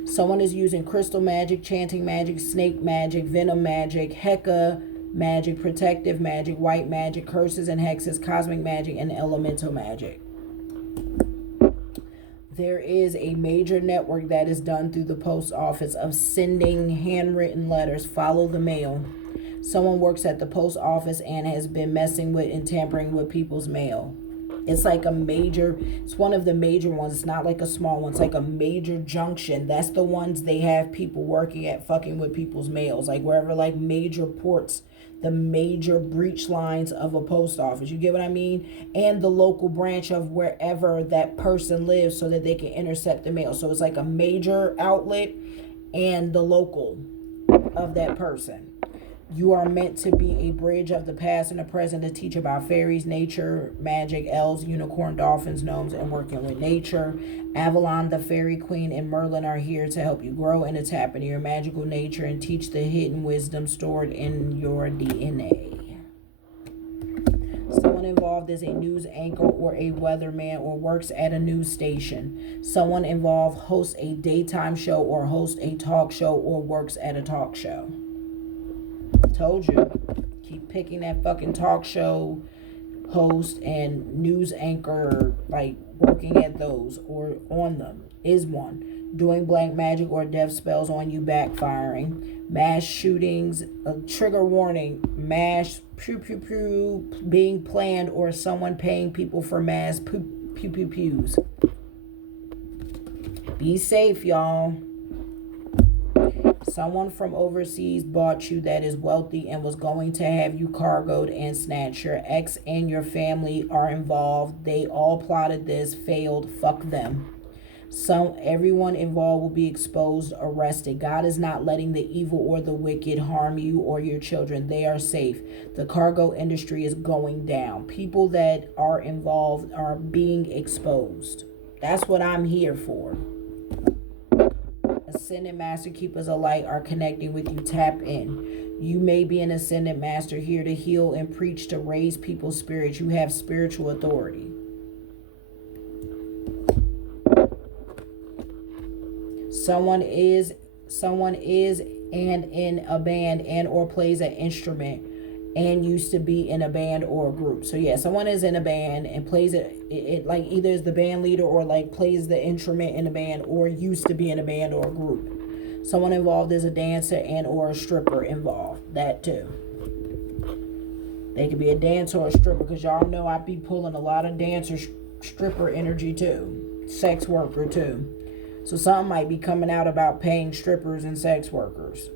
Someone is using crystal magic, chanting magic, snake magic, venom magic, Heka magic, protective magic, white magic, curses and hexes, cosmic magic, and elemental magic. There is a major network that is done through the post office of sending handwritten letters. Follow the mail. Someone works at the post office and has been messing with and tampering with people's mail. It's it's one of the major ones. It's not like a small one. It's like a major junction. That's the ones they have people working at fucking with people's mails. Wherever major ports, the major breach lines of a post office. You get what I mean? And the local branch of wherever that person lives so that they can intercept the mail. So it's like a major outlet and the local of that person. You are meant to be a bridge of the past and the present to teach about fairies, nature, magic, elves, unicorn, dolphins, gnomes, and working with nature. Avalon, the fairy queen, and Merlin are here to help you grow and to tap into your magical nature and teach the hidden wisdom stored in your DNA. Someone involved is a news anchor or a weatherman or works at a news station. Someone involved hosts a daytime show or hosts a talk show or works at a talk show. Told you. Keep picking that fucking talk show host and news anchor, working at those or on them is one. Doing blank magic or death spells on you backfiring. Mass shootings, trigger warning, mass pew pew pew being planned or someone paying people for mass pew pew pews. Be safe, y'all. Someone from overseas bought you that is wealthy and was going to have you cargoed and snatched. Your ex and your family are involved. They all plotted this, failed. Fuck them. Everyone involved will be exposed, arrested. God is not letting the evil or the wicked harm you or your children. They are safe. The cargo industry is going down. People that are involved are being exposed. That's what I'm here for. Ascended Master Keepers of Light are connecting with you. Tap in. You may be an Ascended Master here to heal and preach to raise people's spirits. You have spiritual authority. Someone is and in a band and or plays an instrument and used to be in a band or a group. So yeah, someone is in a band and plays it like either is the band leader or plays the instrument in a band or used to be in a band or a group. Someone involved is a dancer and or a stripper involved. That too. They could be a dancer or a stripper because y'all know I be pulling a lot of dancer stripper energy too. Sex worker too. So something might be coming out about paying strippers and sex workers.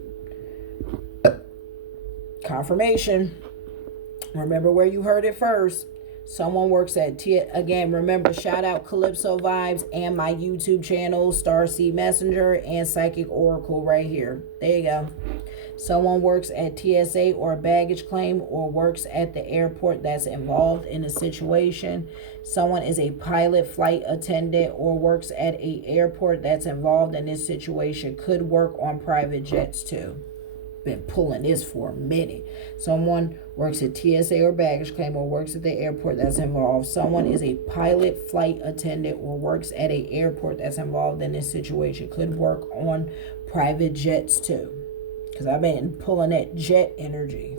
Confirmation. Remember where you heard it first. Someone works at again, remember, shout out Calypso Vibes and my YouTube channel, Starseed Messenger and Psychic Oracle right here. There you go. Someone works at TSA or a baggage claim or works at the airport that's involved in a situation. Someone is a pilot, flight attendant, or works at a airport that's involved in this situation. Could work on private jets too. Been pulling this for a minute. Someone works at TSA or baggage claim or works at the airport that's involved. Someone is a pilot, flight attendant, or works at a airport that's involved in this situation. Could work on private jets too. Because I've been pulling that jet energy.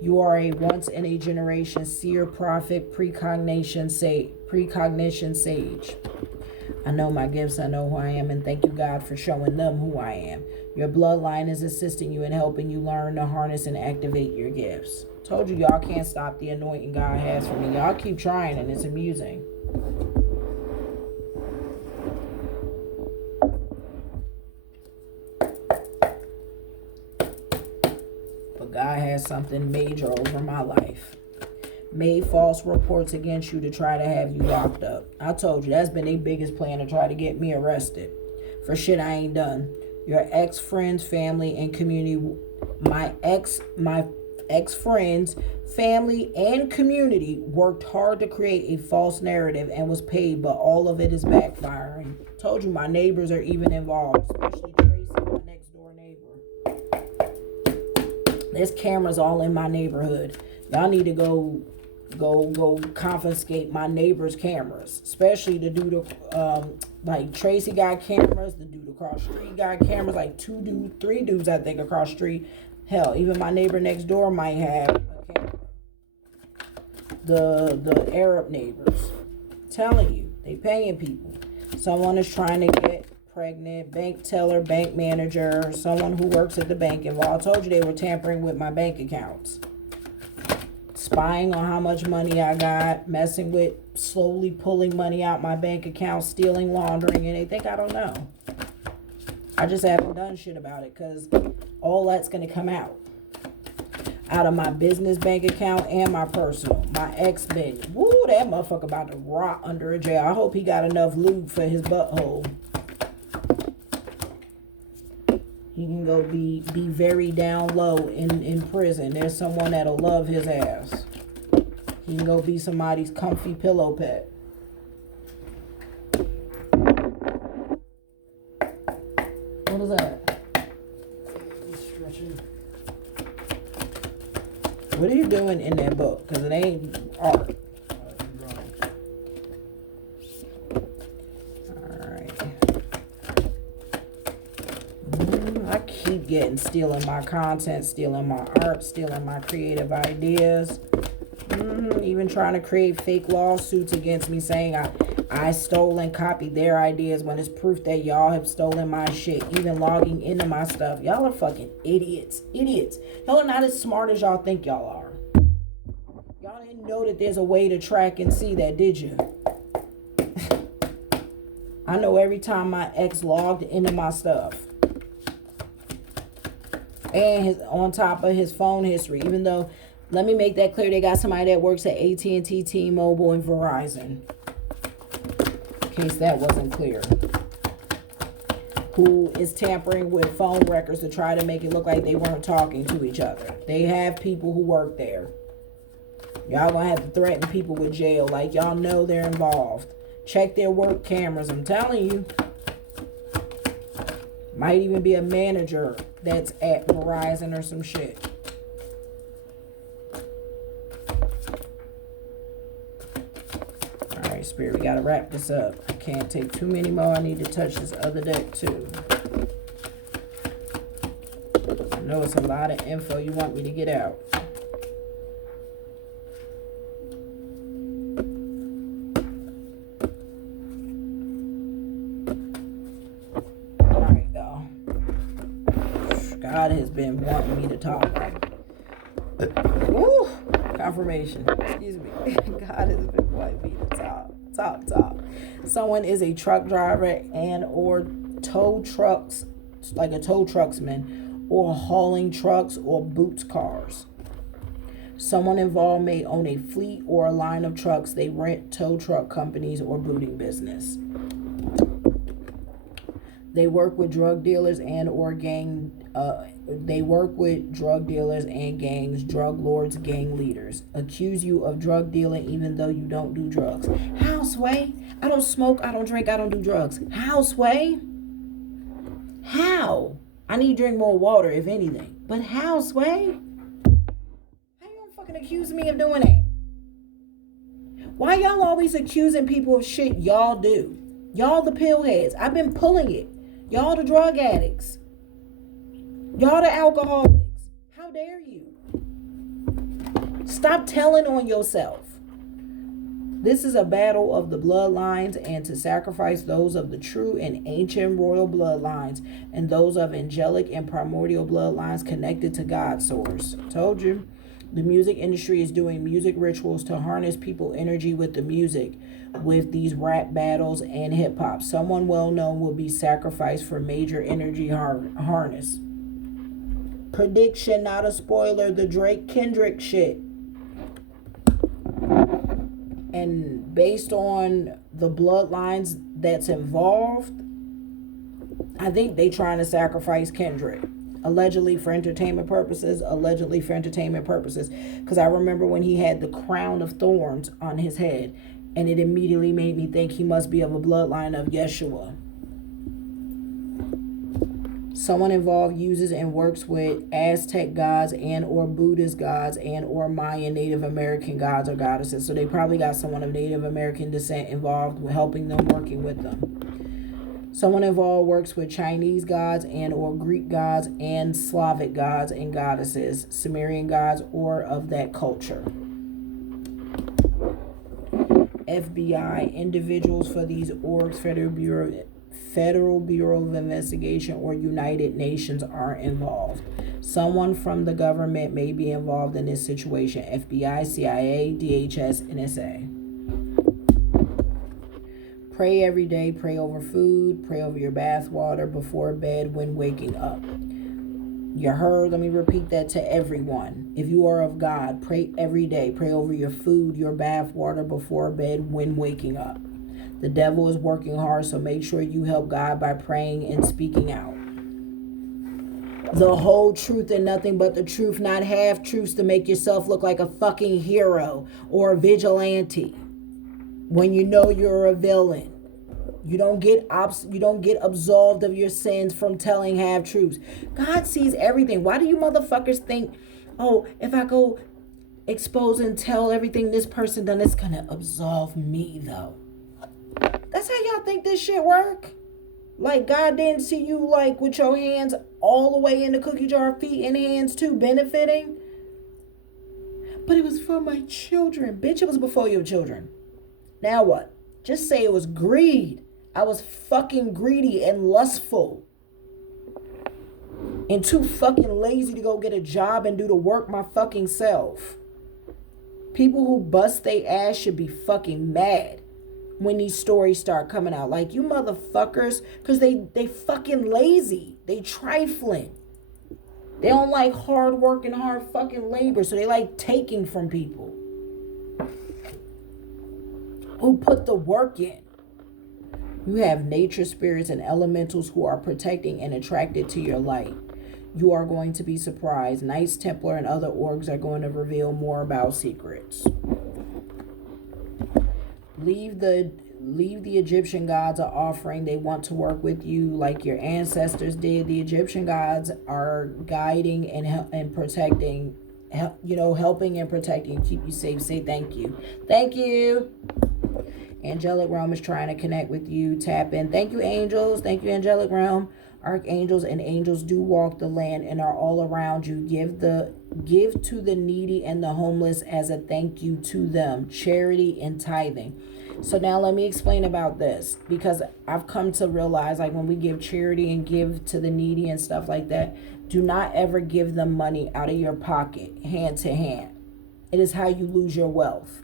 You are a once in a generation seer, prophet, precognition sage. I know my gifts, I know who I am, and thank you, God, for showing them who I am. Your bloodline is assisting you and helping you learn to harness and activate your gifts. Told you, y'all can't stop the anointing God has for me. Y'all keep trying, and it's amusing. But God has something major over my life. Made false reports against you to try to have you locked up. I told you, that's been their biggest plan, to try to get me arrested for shit I ain't done. Your ex-friends, family, and community, my ex-friends, family, and community worked hard to create a false narrative and was paid, but all of it is backfiring. Told you, my neighbors are even involved, especially Tracy, my next door neighbor. There's cameras all in my neighborhood. Y'all need to go confiscate my neighbor's cameras, especially the dude, like Tracy got cameras, the dude across the street got cameras, like three dudes I think across the street. Hell, even my neighbor next door might have a camera. The Arab neighbors, I'm telling you, they paying people. Someone is trying to get pregnant, bank teller, bank manager, someone who works at the bank involved. I told you they were tampering with my bank accounts. Spying on how much money I got, messing with, slowly pulling money out my bank account, stealing, laundering, and they think I don't know. I just haven't done shit about it because all that's going to come out of my business bank account and my personal. My ex-bitch. Woo, that motherfucker about to rot under a jail. I hope he got enough lube for his butthole. He can go be very down low in prison. There's someone that'll love his ass. He can go be somebody's comfy pillow pet. What is that? Stretching. What are you doing in that book? Because it ain't art. Stealing my content, stealing my art, stealing my creative ideas, even trying to create fake lawsuits against me saying I stole and copied their ideas when it's proof that y'all have stolen my shit, even logging into my stuff. Y'all are fucking idiots. Y'all are not as smart as y'all think y'all are. Y'all didn't know that there's a way to track and see that, did you? I know every time my ex logged into my stuff. And on top of his phone history, even though, let me make that clear, they got somebody that works at AT&T, T-Mobile, and Verizon. In case that wasn't clear. Who is tampering with phone records to try to make it look like they weren't talking to each other. They have people who work there. Y'all gonna have to threaten people with jail, like y'all know they're involved. Check their work cameras, I'm telling you. Might even be a manager that's at Verizon or some shit. Alright, Spirit, we gotta wrap this up. I can't take too many more. I need to touch this other deck too. I know it's a lot of info you want me to get out. God has been wanting me to talk. Woo! Confirmation. Excuse me. God has been wanting me to talk. Someone is a truck driver and or tow trucks, like a tow trucksman, or hauling trucks or boots cars. Someone involved may own a fleet or a line of trucks they rent, tow truck companies, or booting business. They work with drug dealers and or they work with drug dealers and gangs, drug lords, gang leaders. Accuse you of drug dealing even though you don't do drugs. How, Sway? I don't smoke, I don't drink, I don't do drugs. How, Sway? How? I need to drink more water, if anything. But how, Sway? How you gonna fucking accuse me of doing that? Why y'all always accusing people of shit y'all do? Y'all the pill heads. I've been pulling it. Y'all the drug addicts. Y'all the alcoholics. How dare you? Stop telling on yourself. This is a battle of the bloodlines and to sacrifice those of the true and ancient royal bloodlines and those of angelic and primordial bloodlines connected to God's source. Told you. The music industry is doing music rituals to harness people energy with the music, with these rap battles and hip hop. Someone well known will be sacrificed for major energy harness. Prediction, not a spoiler, the Drake Kendrick shit. And based on the bloodlines that's involved, I think they trying to sacrifice Kendrick. Allegedly for entertainment purposes. Because I remember when he had the crown of thorns on his head, and it immediately made me think he must be of a bloodline of Yeshua. Someone involved uses and works with Aztec gods and or Buddhist gods and or Mayan Native American gods or goddesses. So they probably got someone of Native American descent involved with helping them, working with them. Someone involved works with Chinese gods and or Greek gods and Slavic gods and goddesses, Sumerian gods or of that culture. FBI, individuals for these orgs, Federal Bureau of Investigation or United Nations are involved. Someone from the government may be involved in this situation. FBI, CIA, DHS, NSA. Pray every day. Pray over food. Pray over your bath water before bed when waking up. You heard? Let me repeat that to everyone. If you are of God, pray every day. Pray over your food, your bath water before bed when waking up. The devil is working hard, so make sure you help God by praying and speaking out. The whole truth and nothing but the truth, not half truths to make yourself look like a fucking hero or a vigilante when you know you're a villain. You don't get absolved of your sins from telling half truths. God sees everything. Why do you motherfuckers think, oh, if I go expose and tell everything this person done, it's gonna absolve me though? That's how y'all think this shit work? Like God didn't see you like with your hands all the way in the cookie jar, feet and hands too, benefiting? But it was for my children. Bitch, it was before your children. Now what? Just say it was greed. I was fucking greedy and lustful. And too fucking lazy to go get a job and do the work my fucking self. People who bust they ass should be fucking mad when these stories start coming out. Like, you motherfuckers, because they fucking lazy. They trifling. They don't like hard work and hard fucking labor, so they like taking from people who put the work in. You have nature spirits and elementals who are protecting and attracted to your light. You are going to be surprised. Knights Templar and other orgs are going to reveal more about secrets. Leave the Egyptian gods an offering. They want to work with you like your ancestors did. The Egyptian gods are guiding and protecting, helping and protecting, keep you safe. Say thank you. Thank you. Angelic realm is trying to connect with you. Tap in. Thank you, angels. Thank you, angelic realm. Archangels and angels do walk the land and are all around you. Give to the needy and the homeless as a thank you to them. Charity and tithing. So now let me explain about this, because I've come to realize, like, when we give charity and give to the needy and stuff like that, do not ever give them money out of your pocket, hand to hand. It is how you lose your wealth.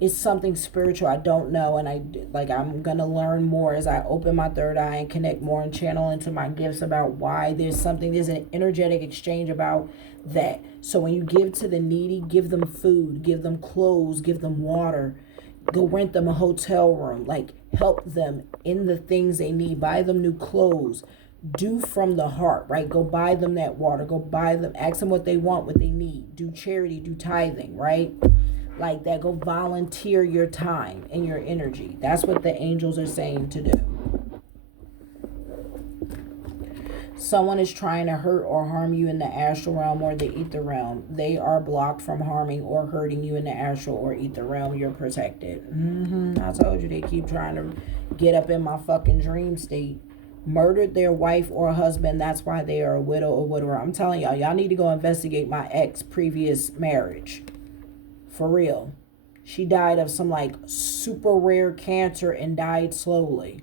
It's something spiritual. I don't know, and I'm gonna learn more as I open my third eye and connect more and channel into my gifts about why there's an energetic exchange about that. So when you give to the needy, give them food, give them clothes, give them water, Go rent them a hotel room. Like, help them in the things they need. Buy them new clothes. Do from the heart, right? Go buy them that water. Go buy them. Ask them what they want, what they need. Do charity. Do tithing, right? Like that. Go volunteer your time and your energy. That's what the angels are saying to do. Someone is trying to hurt or harm you in the astral realm or the ether realm. They are blocked from harming or hurting you in the astral or ether realm. You're protected. I told you they keep trying to get up in my fucking dream state. Murdered their wife or husband. That's why they are a widow or widower. I'm telling y'all, y'all need to go investigate my ex previous marriage. For real. She died of some like super rare cancer and died slowly.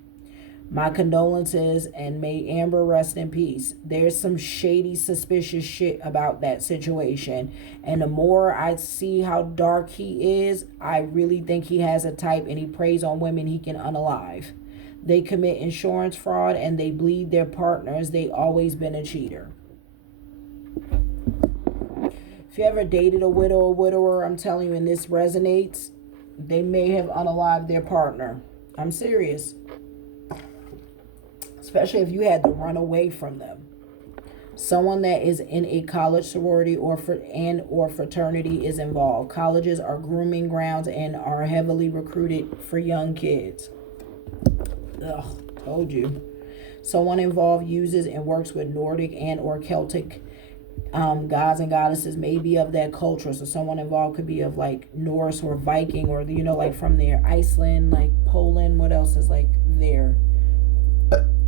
My condolences, and may Amber rest in peace. There's some shady, suspicious shit about that situation. And the more I see how dark he is, I really think he has a type and he preys on women he can unalive. They commit insurance fraud and they bleed their partners. They always been a cheater. If you ever dated a widow or widower, I'm telling you, and this resonates, they may have unalived their partner. I'm serious. Especially if you had to run away from them. Someone that is in a college sorority or fraternity is involved. Colleges are grooming grounds and are heavily recruited for young kids. Ugh, told you. Someone involved uses and works with Nordic and or Celtic gods and goddesses, may be of that culture. So someone involved could be of like Norse or Viking or, you know, like from there. Iceland, like Poland. What else is like there?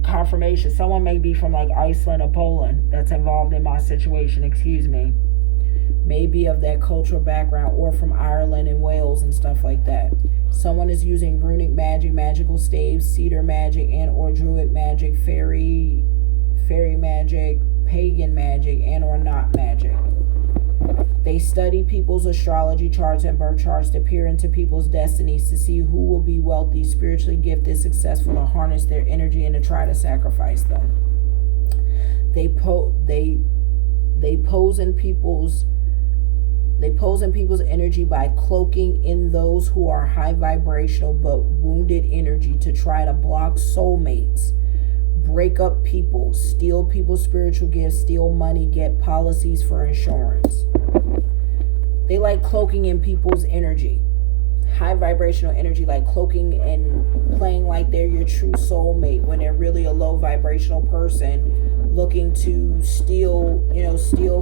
Confirmation. Someone may be from like Iceland or Poland that's involved in my situation, excuse me. May be of that cultural background or from Ireland and Wales and stuff like that. Someone is using runic magic, magical staves, cedar magic, and or druid magic, fairy magic, pagan magic, and or not magic. They study people's astrology charts and birth charts to peer into people's destinies to see who will be wealthy, spiritually gifted, successful, to harness their energy and to try to sacrifice them. They pose in people's energy by cloaking in those who are high vibrational but wounded energy to try to block soulmates, break up people, steal people's spiritual gifts, steal money, get policies for insurance. They like cloaking in people's energy, high vibrational energy, like cloaking and playing like they're your true soulmate when they're really a low vibrational person looking to steal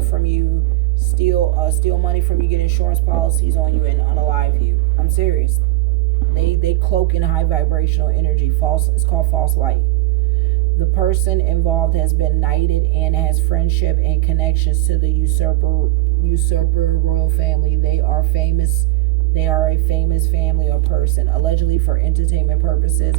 from you, steal money from you, get insurance policies on you, and unalive you. I'm serious. They cloak in high vibrational energy. It's called false light. The person involved has been knighted and has friendship and connections to the usurper royal family. They are famous. They are a famous family or person, allegedly for entertainment purposes.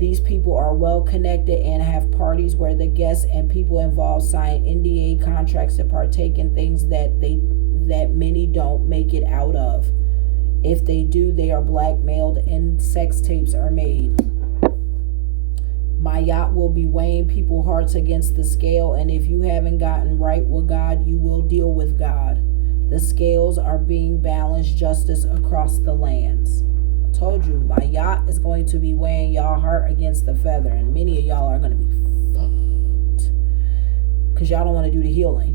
These people are well connected and have parties where the guests and people involved sign NDA contracts to partake in things that many don't make it out of. If they do, they are blackmailed and sex tapes are made. My yacht will be weighing people's hearts against the scale, and if you haven't gotten right with God, you will deal with God. The scales are being balanced, justice across the lands. I told you, my yacht is going to be weighing y'all heart against the feather, and many of y'all are going to be fucked because y'all don't want to do the healing.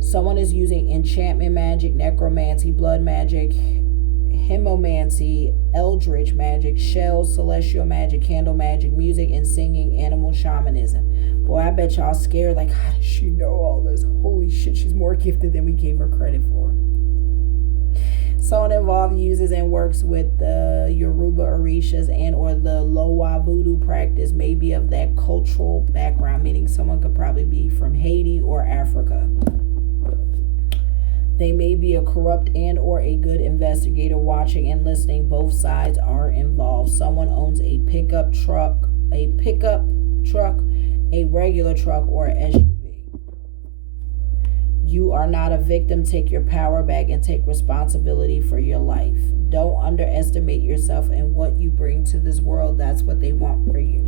Someone is using enchantment magic, necromancy, blood magic, hemomancy, eldritch magic, shells, celestial magic, candle magic, music and singing, animal shamanism. Boy, I bet y'all scared, like, how does she know all this? Holy shit, she's more gifted than we gave her credit for. Someone involved uses and works with the Yoruba Orishas and or the Loa voodoo practice, may be of that cultural background, meaning someone could probably be from Haiti or Africa. They may be a corrupt and or a good investigator watching and listening. Both sides are involved. Someone owns a pickup truck, a regular truck, or an SUV. You are not a victim. Take your power back and take responsibility for your life. Don't underestimate yourself and what you bring to this world. That's what they want for you.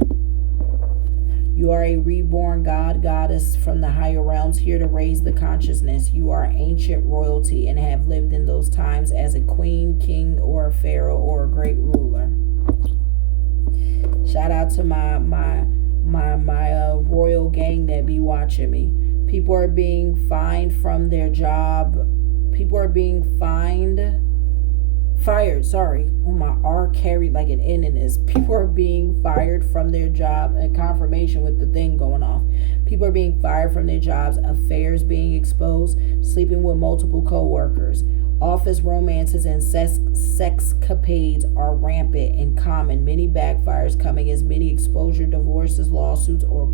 You are a reborn god, goddess from the higher realms, here to raise the consciousness. You are ancient royalty and have lived in those times as a queen, king, or a pharaoh, or a great ruler. Shout out to my royal gang that be watching me. People are being fined from their job. People are being fired, sorry. Oh, my R carried like an N in this. People are being fired from their job, and confirmation with the thing going off. People are being fired from their jobs, affairs being exposed, sleeping with multiple co-workers. Office romances and sexcapades are rampant and common. Many backfires coming as many exposure, divorces, lawsuits, or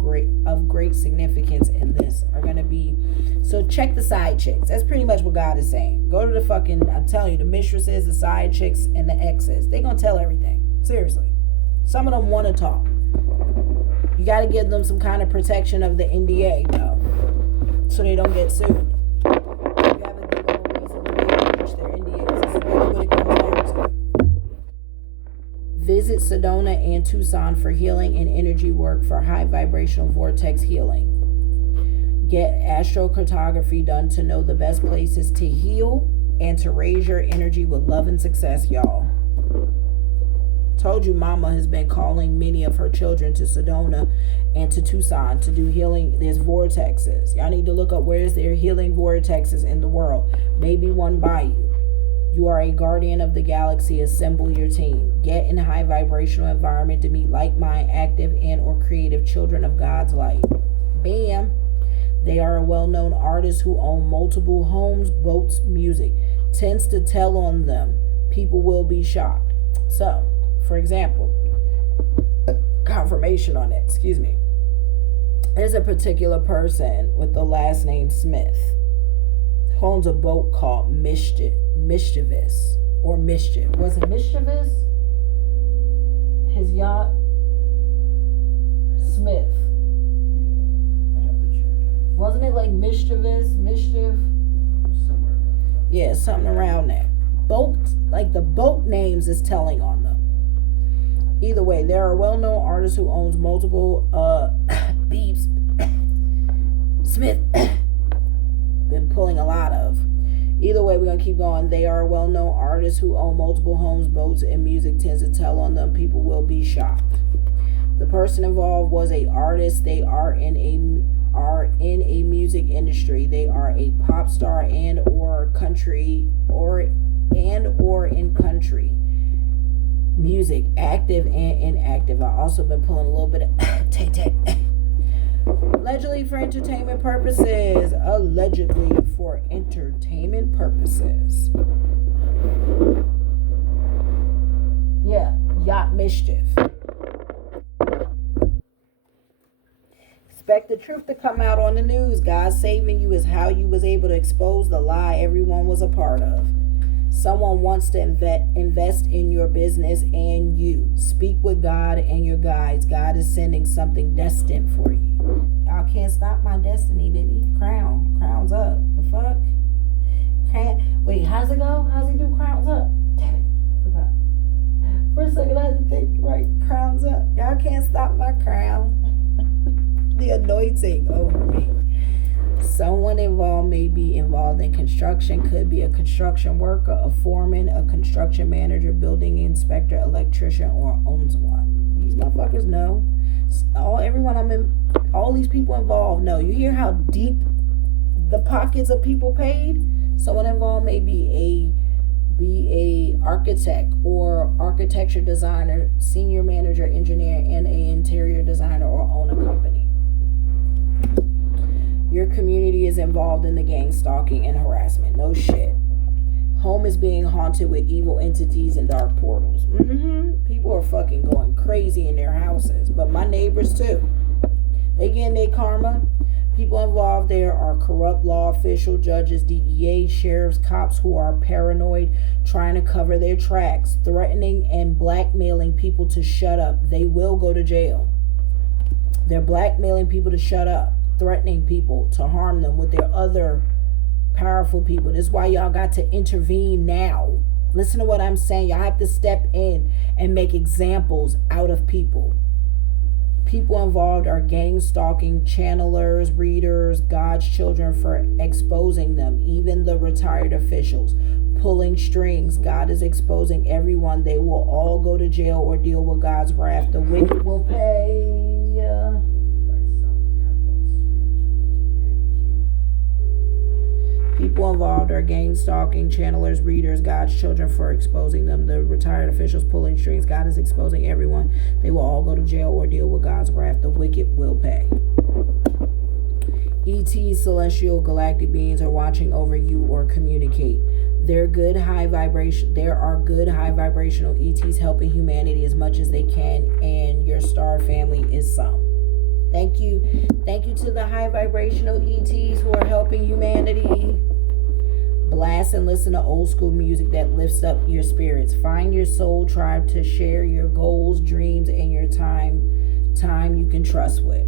of great significance in this are going to be. So check the side chicks. That's pretty much what God is saying. Go to the fucking, I'm telling you, the mistresses, the side chicks, and the exes. They're going to tell everything. Seriously. Some of them want to talk. You got to give them some kind of protection of the NDA, though, so they don't get sued. Visit Sedona and Tucson for healing and energy work for high vibrational vortex healing. Get astrocartography done to know the best places to heal and to raise your energy with love and success, y'all. Told you mama has been calling many of her children to Sedona and to Tucson to do healing. There's vortexes. Y'all need to look up where's there healing vortexes in the world. Maybe one by you. You are a guardian of the galaxy. Assemble your team. Get in a high vibrational environment to meet like-minded, active, and or creative children of God's light. Bam. They are a well-known artist who own multiple homes, boats, music. Tends to tell on them. People will be shocked. So, for example, confirmation on it. Excuse me. There's a particular person with the last name Smith. Owns a boat called Mischievous or Mischief. Was it Mischievous? His yacht? Smith. I have to check. Wasn't it like Mischievous? Mischief? Somewhere. Yeah, something around there. Boat, like the boat names is telling on them. Either way, there are well-known artists who owns multiple beeps. Smith. Been pulling a lot of. Either way, we're going to keep going. They are well-known artists who own multiple homes, boats, and music tends to tell on them. People will be shocked. The person involved was a artist. They are in a music industry. They are a pop star and or in country music, active and inactive. I've also been pulling a little bit of tay-tay. Allegedly for entertainment purposes. Allegedly for entertainment purposes. Yeah, yacht mischief. Expect the truth to come out on the news. God saving you is how you was able to expose the lie everyone was a part of. Someone wants to invest in your business and you. Speak with God and your guides. God is sending something destined for you. Y'all can't stop my destiny, baby. Crown's up. The fuck? Wait, how's it go? How's he do crowns up? Damn it. I forgot. For a second I had to think, right, crowns up. Y'all can't stop my crown. The anointing over me. Someone involved may be involved in construction, could be a construction worker, a foreman, a construction manager, building inspector, electrician, or owns one. These motherfuckers know. All these people involved know. You hear how deep the pockets of people paid? Someone involved may be a architect or architecture designer, senior manager, engineer, and a interior designer, or own a company. Your community is involved in the gang stalking and harassment. No shit. Home is being haunted with evil entities and dark portals. People are fucking going crazy in their houses. But my neighbors too. They getting their karma. People involved there are corrupt law officials, judges, DEA, sheriffs, cops who are paranoid, trying to cover their tracks, threatening and blackmailing people to shut up. They will go to jail. They're blackmailing people to shut up, threatening people to harm them with their other powerful people. This is why y'all got to intervene now. Listen to what I'm saying. Y'all have to step in and make examples out of people. People involved are gang stalking, channelers, readers, God's children for exposing them, even the retired officials. Pulling strings, God is exposing everyone. They will all go to jail or deal with God's wrath. The wicked will pay. People involved are gang stalking, channelers, readers, God's children for exposing them, the retired officials pulling strings. God is exposing everyone. They will all go to jail or deal with God's wrath. The wicked will pay. ETs, celestial galactic beings, are watching over you or communicate. There are good high vibrational ETs helping humanity as much as they can, and your star family is some. Thank you to the high vibrational ETs who are helping humanity. Blast and listen to old school music that lifts up your spirits. Find your soul tribe to share your goals, dreams, and your time you can trust with.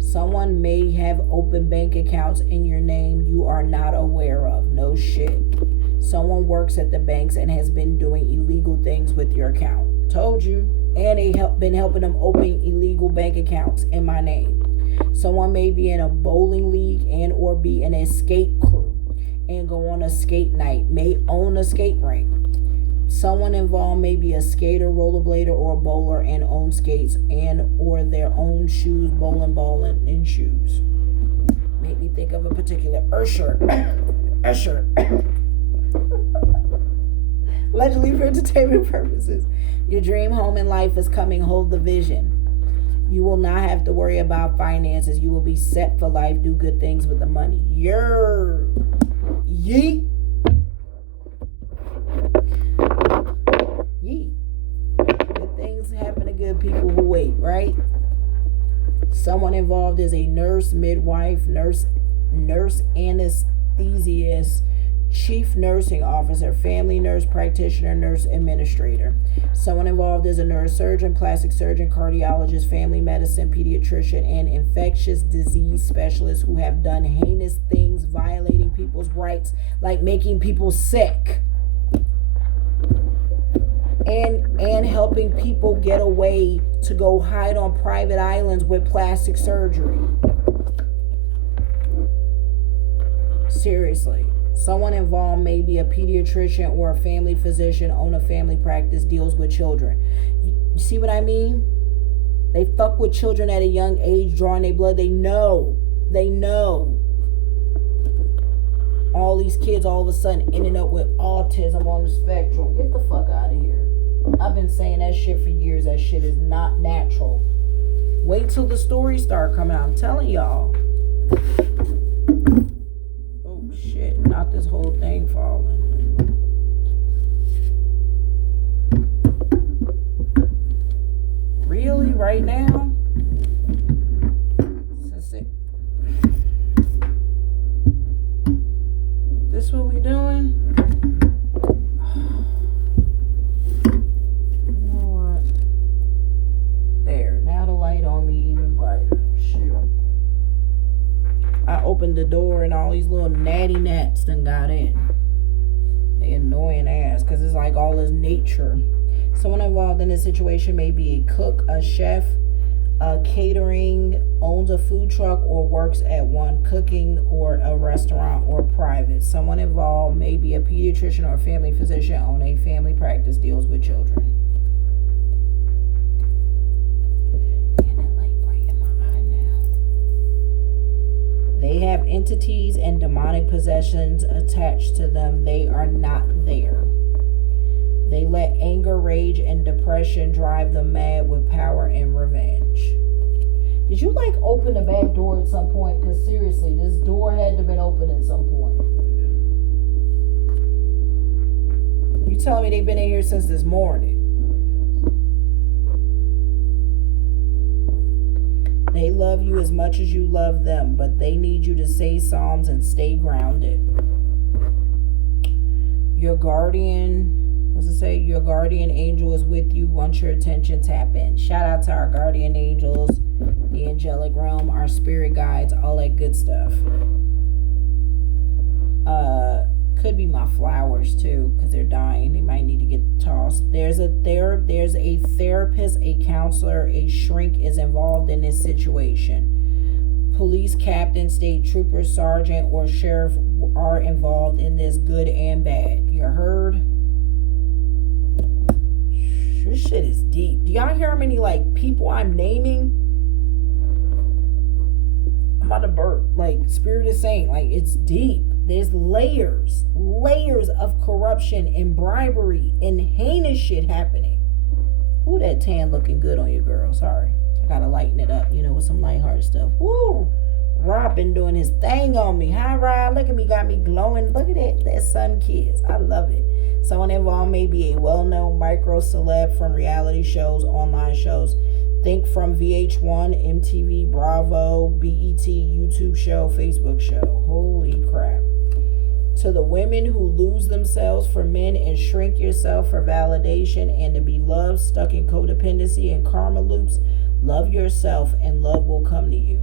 Someone may have open bank accounts in your name you are not aware of. No shit. Someone works at the banks and has been doing illegal things with your account. Told you. And they been helping them open illegal bank accounts in my name. Someone may be in a bowling league and or be in a skate crew and go on a skate night, may own a skate rink. Someone involved may be a skater, rollerblader, or a bowler and own skates and or their own shoes, bowling ball and shoes. Make me think of a particular Usher. Allegedly for entertainment purposes. Your dream home in life is coming. Hold the vision. You will not have to worry about finances. You will be set for life. Do good things with the money. Yeet. Good things happen to good people who wait, right? Someone involved is a nurse, midwife, nurse anesthesiast, chief nursing officer, family nurse practitioner, nurse administrator. Someone involved is a neurosurgeon, plastic surgeon, cardiologist, family medicine, pediatrician, and infectious disease specialist who have done heinous things violating people's rights, like making people sick and helping people get away to go hide on private islands with plastic surgery. Seriously. Someone involved may be a pediatrician or a family physician, own a family practice, deals with children. You see what I mean? They fuck with children at a young age, drawing their blood. They know. All these kids all of a sudden ending up with autism on the spectrum. Get the fuck out of here. I've been saying that shit for years. That shit is not natural. Wait till the stories start coming out. I'm telling y'all. Shit, not this whole thing falling. Really? Right now? This what we doing? You know what? There. Now the light on me even brighter. Shoot. I opened the door and all these little natty gnats done got in. They annoying ass because it's like all this nature. Someone involved in this situation may be a cook, a chef, a catering, owns a food truck, or works at one, cooking or a restaurant or private. Someone involved may be a pediatrician or a family physician, own a family practice, deals with children. They have entities and demonic possessions attached to them. They are not there. They let anger, rage, and depression drive them mad with power and revenge. Did you open the back door at some point? Because seriously, this door had to have been open at some point. You telling me they've been in here since this morning? They love you as much as you love them, but they need you to say psalms and stay grounded. Your guardian, your guardian angel is with you. Wants your attention, tap in. Shout out to our guardian angels, the angelic realm, our spirit guides, all that good stuff. Could be my flowers too, because they're dying. They might need to get tossed. There's a therapist, a counselor, a shrink is involved in this situation. Police captain, state trooper, sergeant, or sheriff are involved in this, good and bad. You heard? This shit is deep. Do y'all hear how many like people I'm naming? I'm about to burp. Like, Spirit is saying, like, it's deep. There's layers of corruption and bribery and heinous shit happening. Ooh, that tan looking good on you, girl. Sorry. I gotta lighten it up, with some lighthearted stuff. Woo! Rob been doing his thing on me. Hi, Rob. Look at me. Got me glowing. Look at that sun kids. I love it. Someone involved may be a well-known micro celeb from reality shows, online shows. Think from VH1, MTV, Bravo, BET, YouTube show, Facebook show. Holy crap. To the women who lose themselves for men and shrink yourself for validation and to be loved, stuck in codependency and karma loops, love yourself and love will come to you.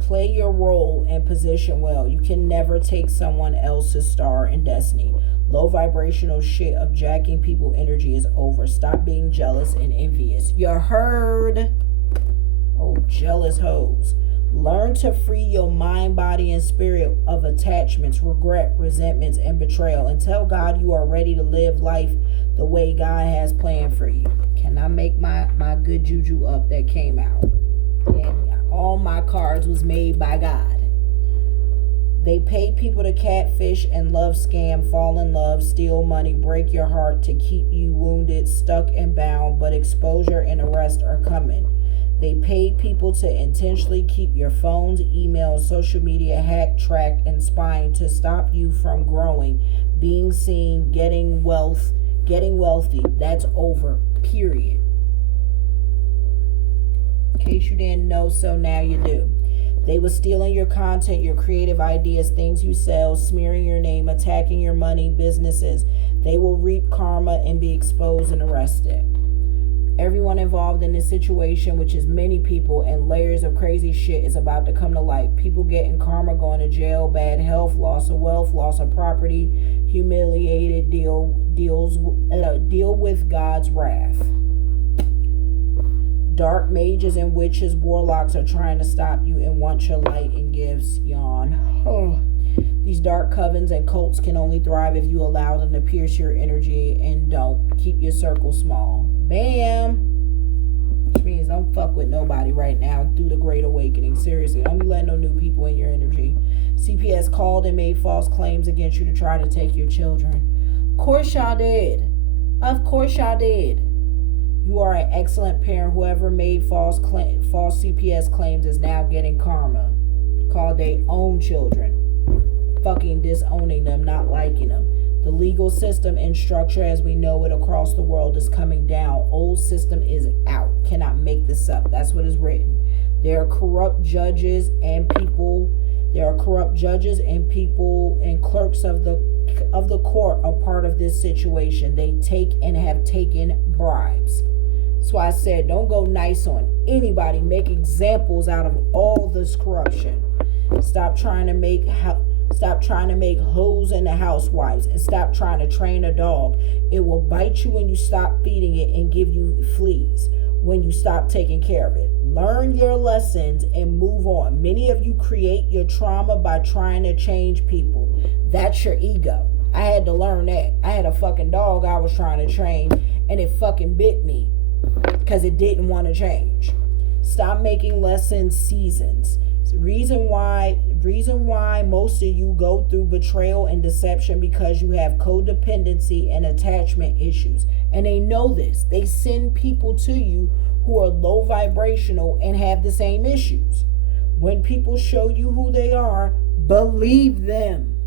Play your role and position well. You can never take someone else's star and destiny. Low vibrational shit of jacking people energy is over. Stop being jealous and envious. You heard? Oh, jealous hoes. Learn to free your mind, body, and spirit of attachments, regret, resentments, and betrayal. And tell God you are ready to live life the way God has planned for you. Can I make my good juju up that came out? And all my cards was made by God. They pay people to catfish and love scam, fall in love, steal money, break your heart to keep you wounded, stuck, and bound, but exposure and arrest are coming. They paid people to intentionally keep your phones, emails, social media hacked, tracked, and spying to stop you from growing, being seen, getting wealthy. That's over, period. In case you didn't know, so now you do. They were stealing your content, your creative ideas, things you sell, smearing your name, attacking your money, businesses. They will reap karma and be exposed and arrested. Everyone involved in this situation, which is many people and layers of crazy shit, is about to come to light. People getting karma, going to jail, bad health, loss of wealth, loss of property, humiliated, deal with God's wrath. Dark mages and witches, warlocks are trying to stop you and want your light and gifts. Yawn. Oh. These dark covens and cults can only thrive if you allow them to pierce your energy and don't. Keep your circle small. Bam! Which means don't fuck with nobody right now through the Great Awakening. Seriously, don't be letting no new people in your energy. CPS called and made false claims against you to try to take your children. Of course y'all did. Of course y'all did. You are an excellent parent. Whoever made false CPS claims is now getting karma. Called their own children. Fucking disowning them, not liking them. The legal system and structure as we know it across the world is coming down. Old system is out. Cannot make this up. That's what is written. There are corrupt judges and people. There are corrupt judges and people and clerks of the court are part of this situation. They take and have taken bribes. That's why I said don't go nice on anybody. Make examples out of all this corruption. Stop trying to make hoes into housewives and stop trying to train a dog. It will bite you when you stop feeding it and give you fleas when you stop taking care of it. Learn your lessons and move on. Many of you create your trauma by trying to change people. That's your ego. I had to learn that. I had a fucking dog I was trying to train and it fucking bit me because it didn't want to change. Stop making lessons seasons. Reason why most of you go through betrayal and deception because you have codependency and attachment issues. And they know this. They send people to you who are low vibrational and have the same issues. When people show you who they are, believe them.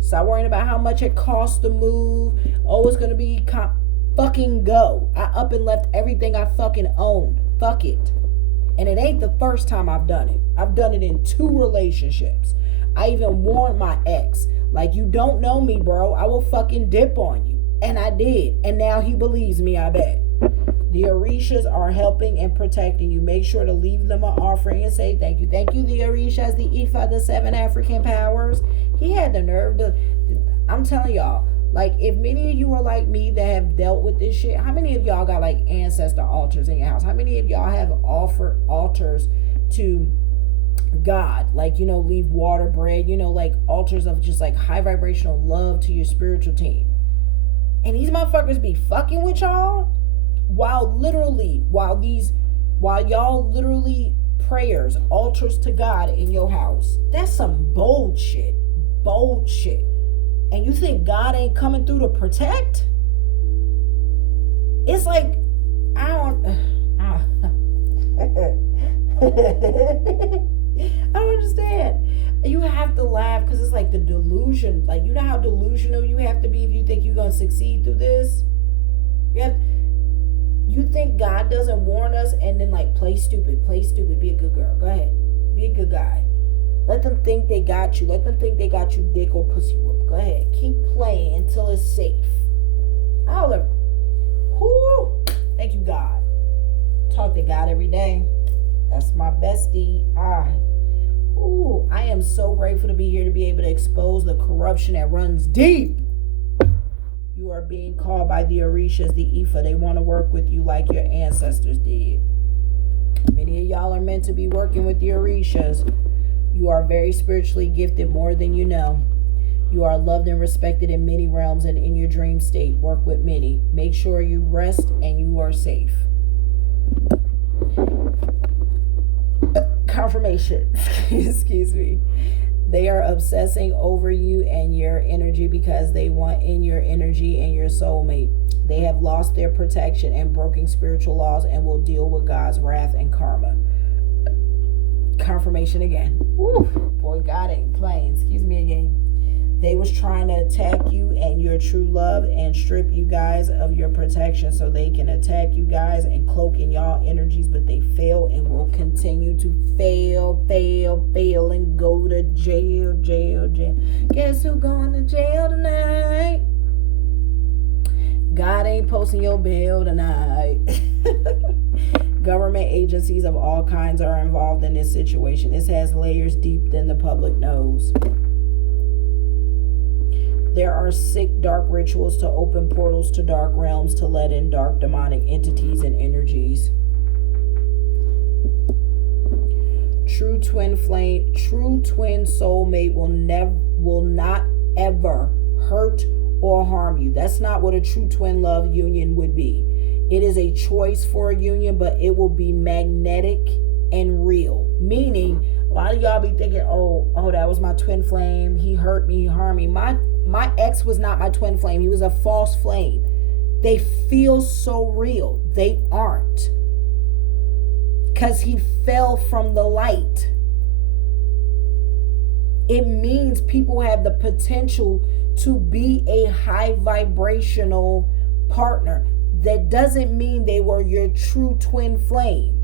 Stop worrying about how much it costs to move. Oh, it's going to be fucking go. I up and left everything I fucking owned. Fuck it. And it ain't the first time I've done it. I've done it in 2 relationships. I even warned my ex, like, you don't know me, bro. I will fucking dip on you. And I did. And now he believes me, I bet. The Orishas are helping and protecting you. Make sure to leave them an offering and say thank you. Thank you, the Orishas, the Ifa, the 7 African powers. He had the nerve to. I'm telling y'all, like, if many of you are like me that have dealt with this shit, how many of y'all got like ancestor altars in your house? How many of y'all have offered altars to God? Like, leave water, bread, like altars of just like high vibrational love to your spiritual team. And these motherfuckers be fucking with y'all while y'all literally prayers, altars to God in your house. That's some bold shit. Bold shit. And you think God ain't coming through to protect? It's like, I don't understand. You have to laugh because it's like the delusion. Like, you know how delusional you have to be if you think you're going to succeed through this? You think God doesn't warn us and then like play stupid, be a good girl. Go ahead. Be a good guy. Let them think they got you. Let them think they got you dick or pussy whoop. Go ahead. Keep playing until it's safe. Thank you, God. Talk to God every day. That's my bestie. I am so grateful to be here to be able to expose the corruption that runs deep. You are being called by the Orishas, the Ifa. They want to work with you like your ancestors did. Many of y'all are meant to be working with the Orishas. You are very spiritually gifted, more than you know. You are loved and respected in many realms and in your dream state. Work with many. Make sure you rest and you are safe. Confirmation. Excuse me. They are obsessing over you and your energy because they want in your energy and your soulmate. They have lost their protection and broken spiritual laws and will deal with God's wrath and karma. Confirmation again. Woo, boy, God ain't playing. Excuse me again. They was trying to attack you and your true love and strip you guys of your protection so they can attack you guys and cloak in y'all energies, but they fail and will continue to fail and go to jail. Guess who going to jail tonight? God ain't posting your bill tonight. Government agencies of all kinds are involved in this situation. This has layers deep than the public knows. There are sick, dark rituals to open portals to dark realms to let in dark demonic entities and energies. True twin soulmate will not ever hurt or harm you. That's not what a true twin love union would be. It is a choice for a union, but it will be magnetic and real. Meaning, a lot of y'all be thinking, oh, that was my twin flame. He hurt me, he harmed me. My ex was not my twin flame. He was a false flame. They feel so real. They aren't. Because he fell from the light. It means people have the potential to be a high vibrational partner. That doesn't mean they were your true twin flame.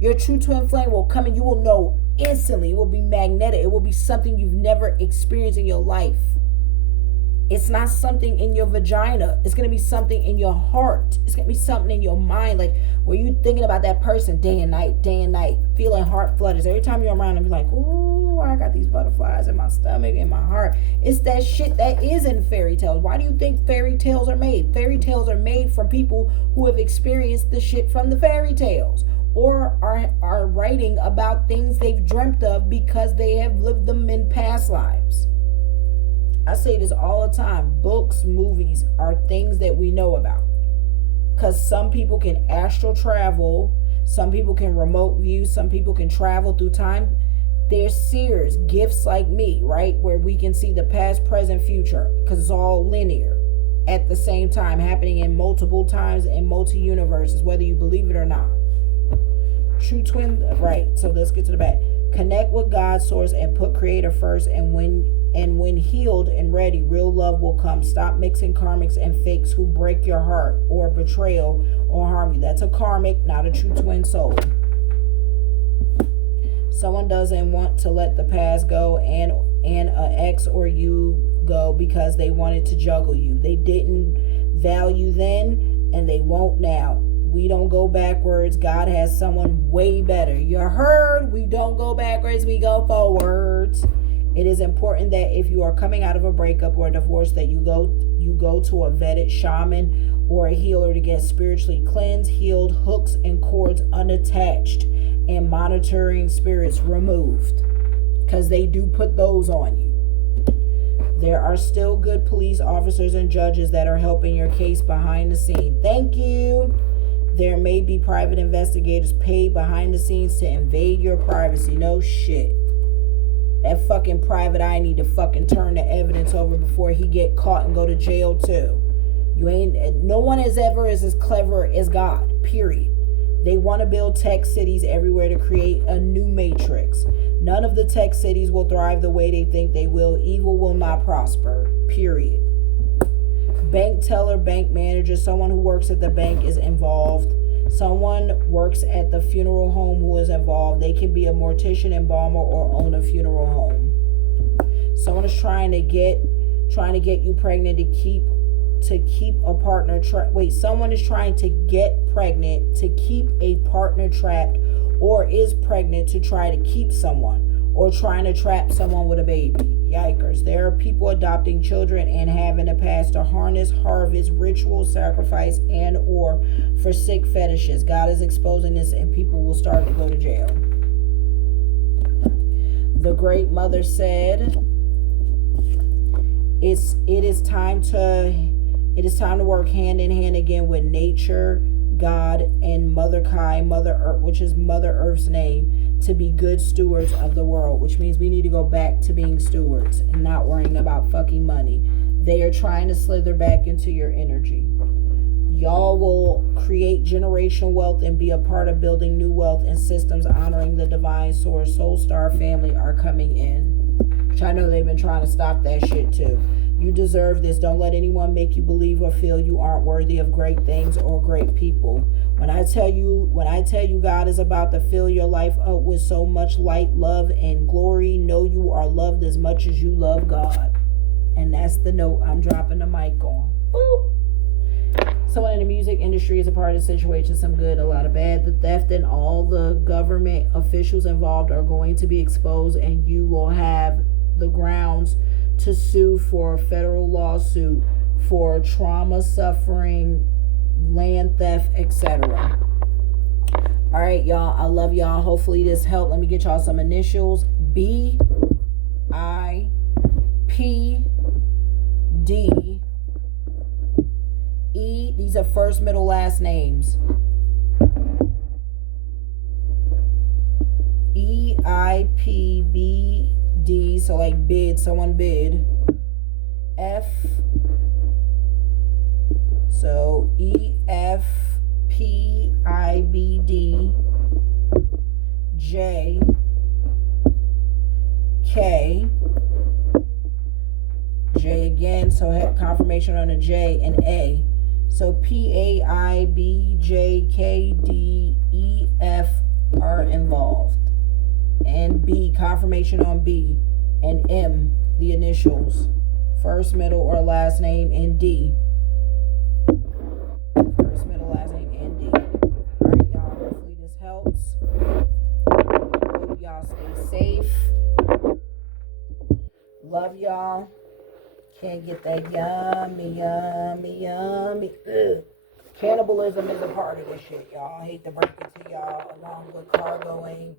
Your true twin flame will come and you will know instantly. It will be magnetic. It will be something you've never experienced in your life. It's not something in your vagina. It's going to be something in your heart. It's going to be something in your mind. Like, where you thinking about that person day and night, feeling heart flutters. Every time you're around them, you're like, ooh, I got these butterflies in my stomach, in my heart. It's that shit that is in fairy tales. Why do you think fairy tales are made? Fairy tales are made from people who have experienced the shit from the fairy tales. Or are writing about things they've dreamt of because they have lived them in past lives. I say this all the time. Books, movies are things that we know about. Because some people can astral travel. Some people can remote view. Some people can travel through time. There's seers, gifts like me, right? Where we can see the past, present, future. Because it's all linear. At the same time. Happening in multiple times in multi-universes. Whether you believe it or not. True twin, right. So let's get to the back. Connect with God's source and put creator first, and when healed and ready, real love will come. Stop mixing karmics and fakes who break your heart or betrayal or harm you. That's a karmic, not a true twin soul. Someone doesn't want to let the past go and an ex or you go because they wanted to juggle you. They didn't value then and they won't now. We don't go backwards. God has someone way better. You heard? We don't go backwards. We go forwards. It is important that if you are coming out of a breakup or a divorce, that you go to a vetted shaman or a healer to get spiritually cleansed, healed, hooks and cords unattached, and monitoring spirits removed, because they do put those on you. There are still good police officers and judges that are helping your case behind the scene. Thank you. There may be private investigators paid behind the scenes to invade your privacy. No shit. That fucking private eye need to fucking turn the evidence over before he get caught and go to jail too. No one is ever as clever as God, period. They want to build tech cities everywhere to create a new matrix. None of the tech cities will thrive the way they think they will. Evil will not prosper, period. Bank teller, bank manager, someone who works at the bank is involved. Someone works at the funeral home who is involved. They can be a mortician, embalmer, or own a funeral home. Someone is trying to get you pregnant to keep a partner someone is trying to get pregnant to keep a partner trapped, or is pregnant to try to keep someone, or trying to trap someone with a baby. Yikers. There are people adopting children and have in the past to harness, harvest, ritual, sacrifice, and or for sick fetishes. God is exposing this, and people will start to go to jail. The Great Mother said, it is time to work hand in hand again with nature, God, and Mother Kai, Mother Earth, which is Mother Earth's name, to be good stewards of the world, which means we need to go back to being stewards and not worrying about fucking money. They are trying to slither back into your energy. Y'all will create generational wealth and be a part of building new wealth and systems honoring the divine source. Soul Star family are coming in, which I know they've been trying to stop that shit too. You deserve this. Don't let anyone make you believe or feel you aren't worthy of great things or great people. When I tell you God is about to fill your life up with so much light, love, and glory, know you are loved as much as you love God. And that's the note I'm dropping the mic on. Boop. Someone in the music industry is a part of the situation, some good, a lot of bad. The theft and all the government officials involved are going to be exposed, and you will have the grounds to sue for a federal lawsuit for trauma, suffering, land theft, etc. All right, y'all. I love y'all. Hopefully this helped. Let me get y'all some initials. B, I, P, D, E. These are first, middle, last names. E, I, P, B, D. So like bid, someone bid. F. So E, F, P, I, B, D. J, K. J again, so have confirmation on a J, and A. So P, A, I, B, J, K, D, E, F are involved. And B, confirmation on B. And M, the initials. First, middle, or last name, and D. First, middle, last name, and D. Alright, y'all. Hopefully this helps. Hope y'all stay safe. Love y'all. Can't get that yummy. Ugh. Cannibalism is a part of this shit, y'all. I hate to break it to y'all, along with cargoing,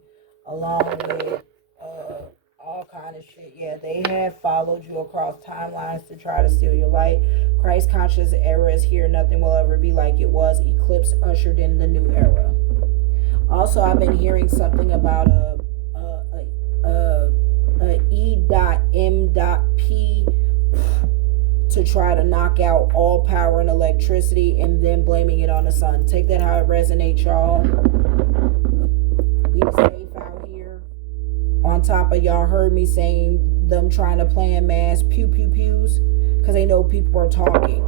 along with all kind of shit. Yeah, they have followed you across timelines to try to steal your light. Christ conscious era is here. Nothing will ever be like it was. Eclipse ushered in the new era. Also, I've been hearing something about E.M.P to try to knock out all power and electricity, and then blaming it on the sun. Take that how it resonates, y'all. Be safe out here. On top of, y'all heard me saying them trying to plan mass pew pew pews, because they know people are talking.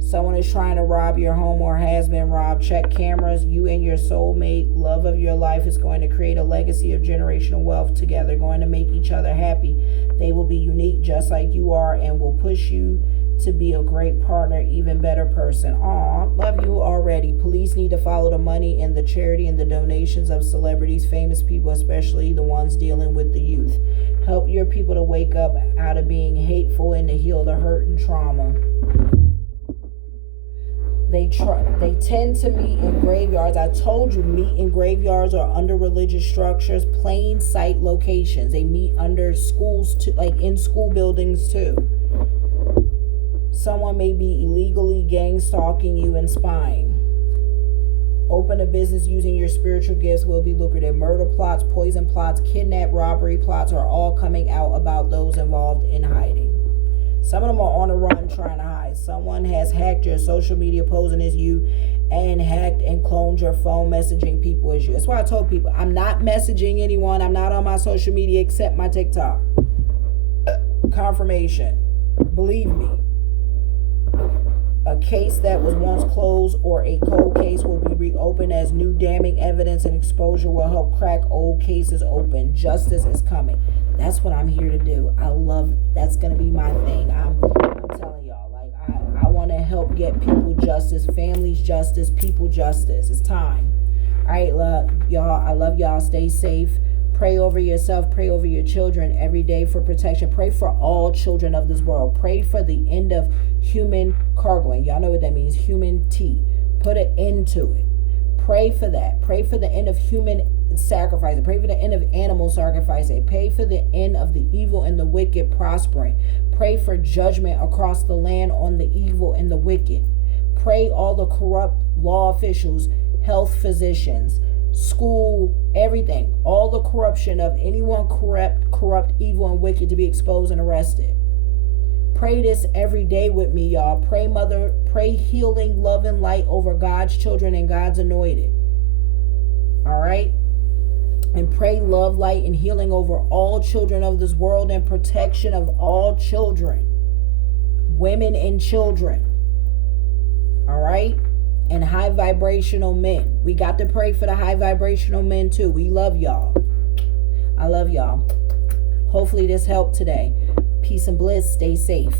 Someone is trying to rob your home or has been robbed. Check cameras. You and your soulmate, love of your life, is going to create a legacy of generational wealth together, going to make each other happy. They will be unique just like you are and will push you to be a great partner, even better person. Aw, Love you already. Police need to follow the money and the charity and the donations of celebrities, famous people, especially the ones dealing with the youth. Help your people to wake up out of being hateful and to heal the hurt and trauma. They tend to meet in graveyards. I told you, meet in graveyards or under religious structures, plain sight locations. They meet under schools too, like in school buildings too. Someone may be illegally gang stalking you and spying. Open a business using your spiritual gifts will be lucrative. Murder plots, poison plots, kidnap, robbery plots are all coming out about those involved in hiding. Some of them are on the run trying to hide. Someone has hacked your social media posing as you and hacked and cloned your phone messaging people as you. That's why I told people I'm not messaging anyone. I'm not on my social media except my TikTok. Confirmation. Believe me. A case that was once closed or a cold case will be reopened as new damning evidence and exposure will help crack old cases open. Justice is coming. That's what I'm here to do. I love, that's going to be my thing. I'm telling y'all, like, I want to help get people justice, families justice, people justice. It's time. All right, love y'all. I love y'all. Stay safe. Pray over yourself. Pray over your children every day for protection. Pray for all children of this world. Pray for the end of human cargoing. Y'all know what that means. Human tea. Put an end to it. Pray for that. Pray for the end of human sacrifice. Pray for the end of animal sacrifice. Pray for the end of the evil and the wicked prospering. Pray for judgment across the land on the evil and the wicked. Pray all the corrupt law officials, health physicians, school, everything, all the corruption of anyone corrupt, evil, and wicked to be exposed and arrested. Pray this every day with me, y'all. Pray, Mother, pray healing, love, and light over God's children and God's anointed. All right? And pray love, light, and healing over all children of this world and protection of all children, women and children. All right? And high vibrational men. We got to pray for the high vibrational men too. We love y'all. I love y'all. Hopefully this helped today. Peace and bliss. Stay safe.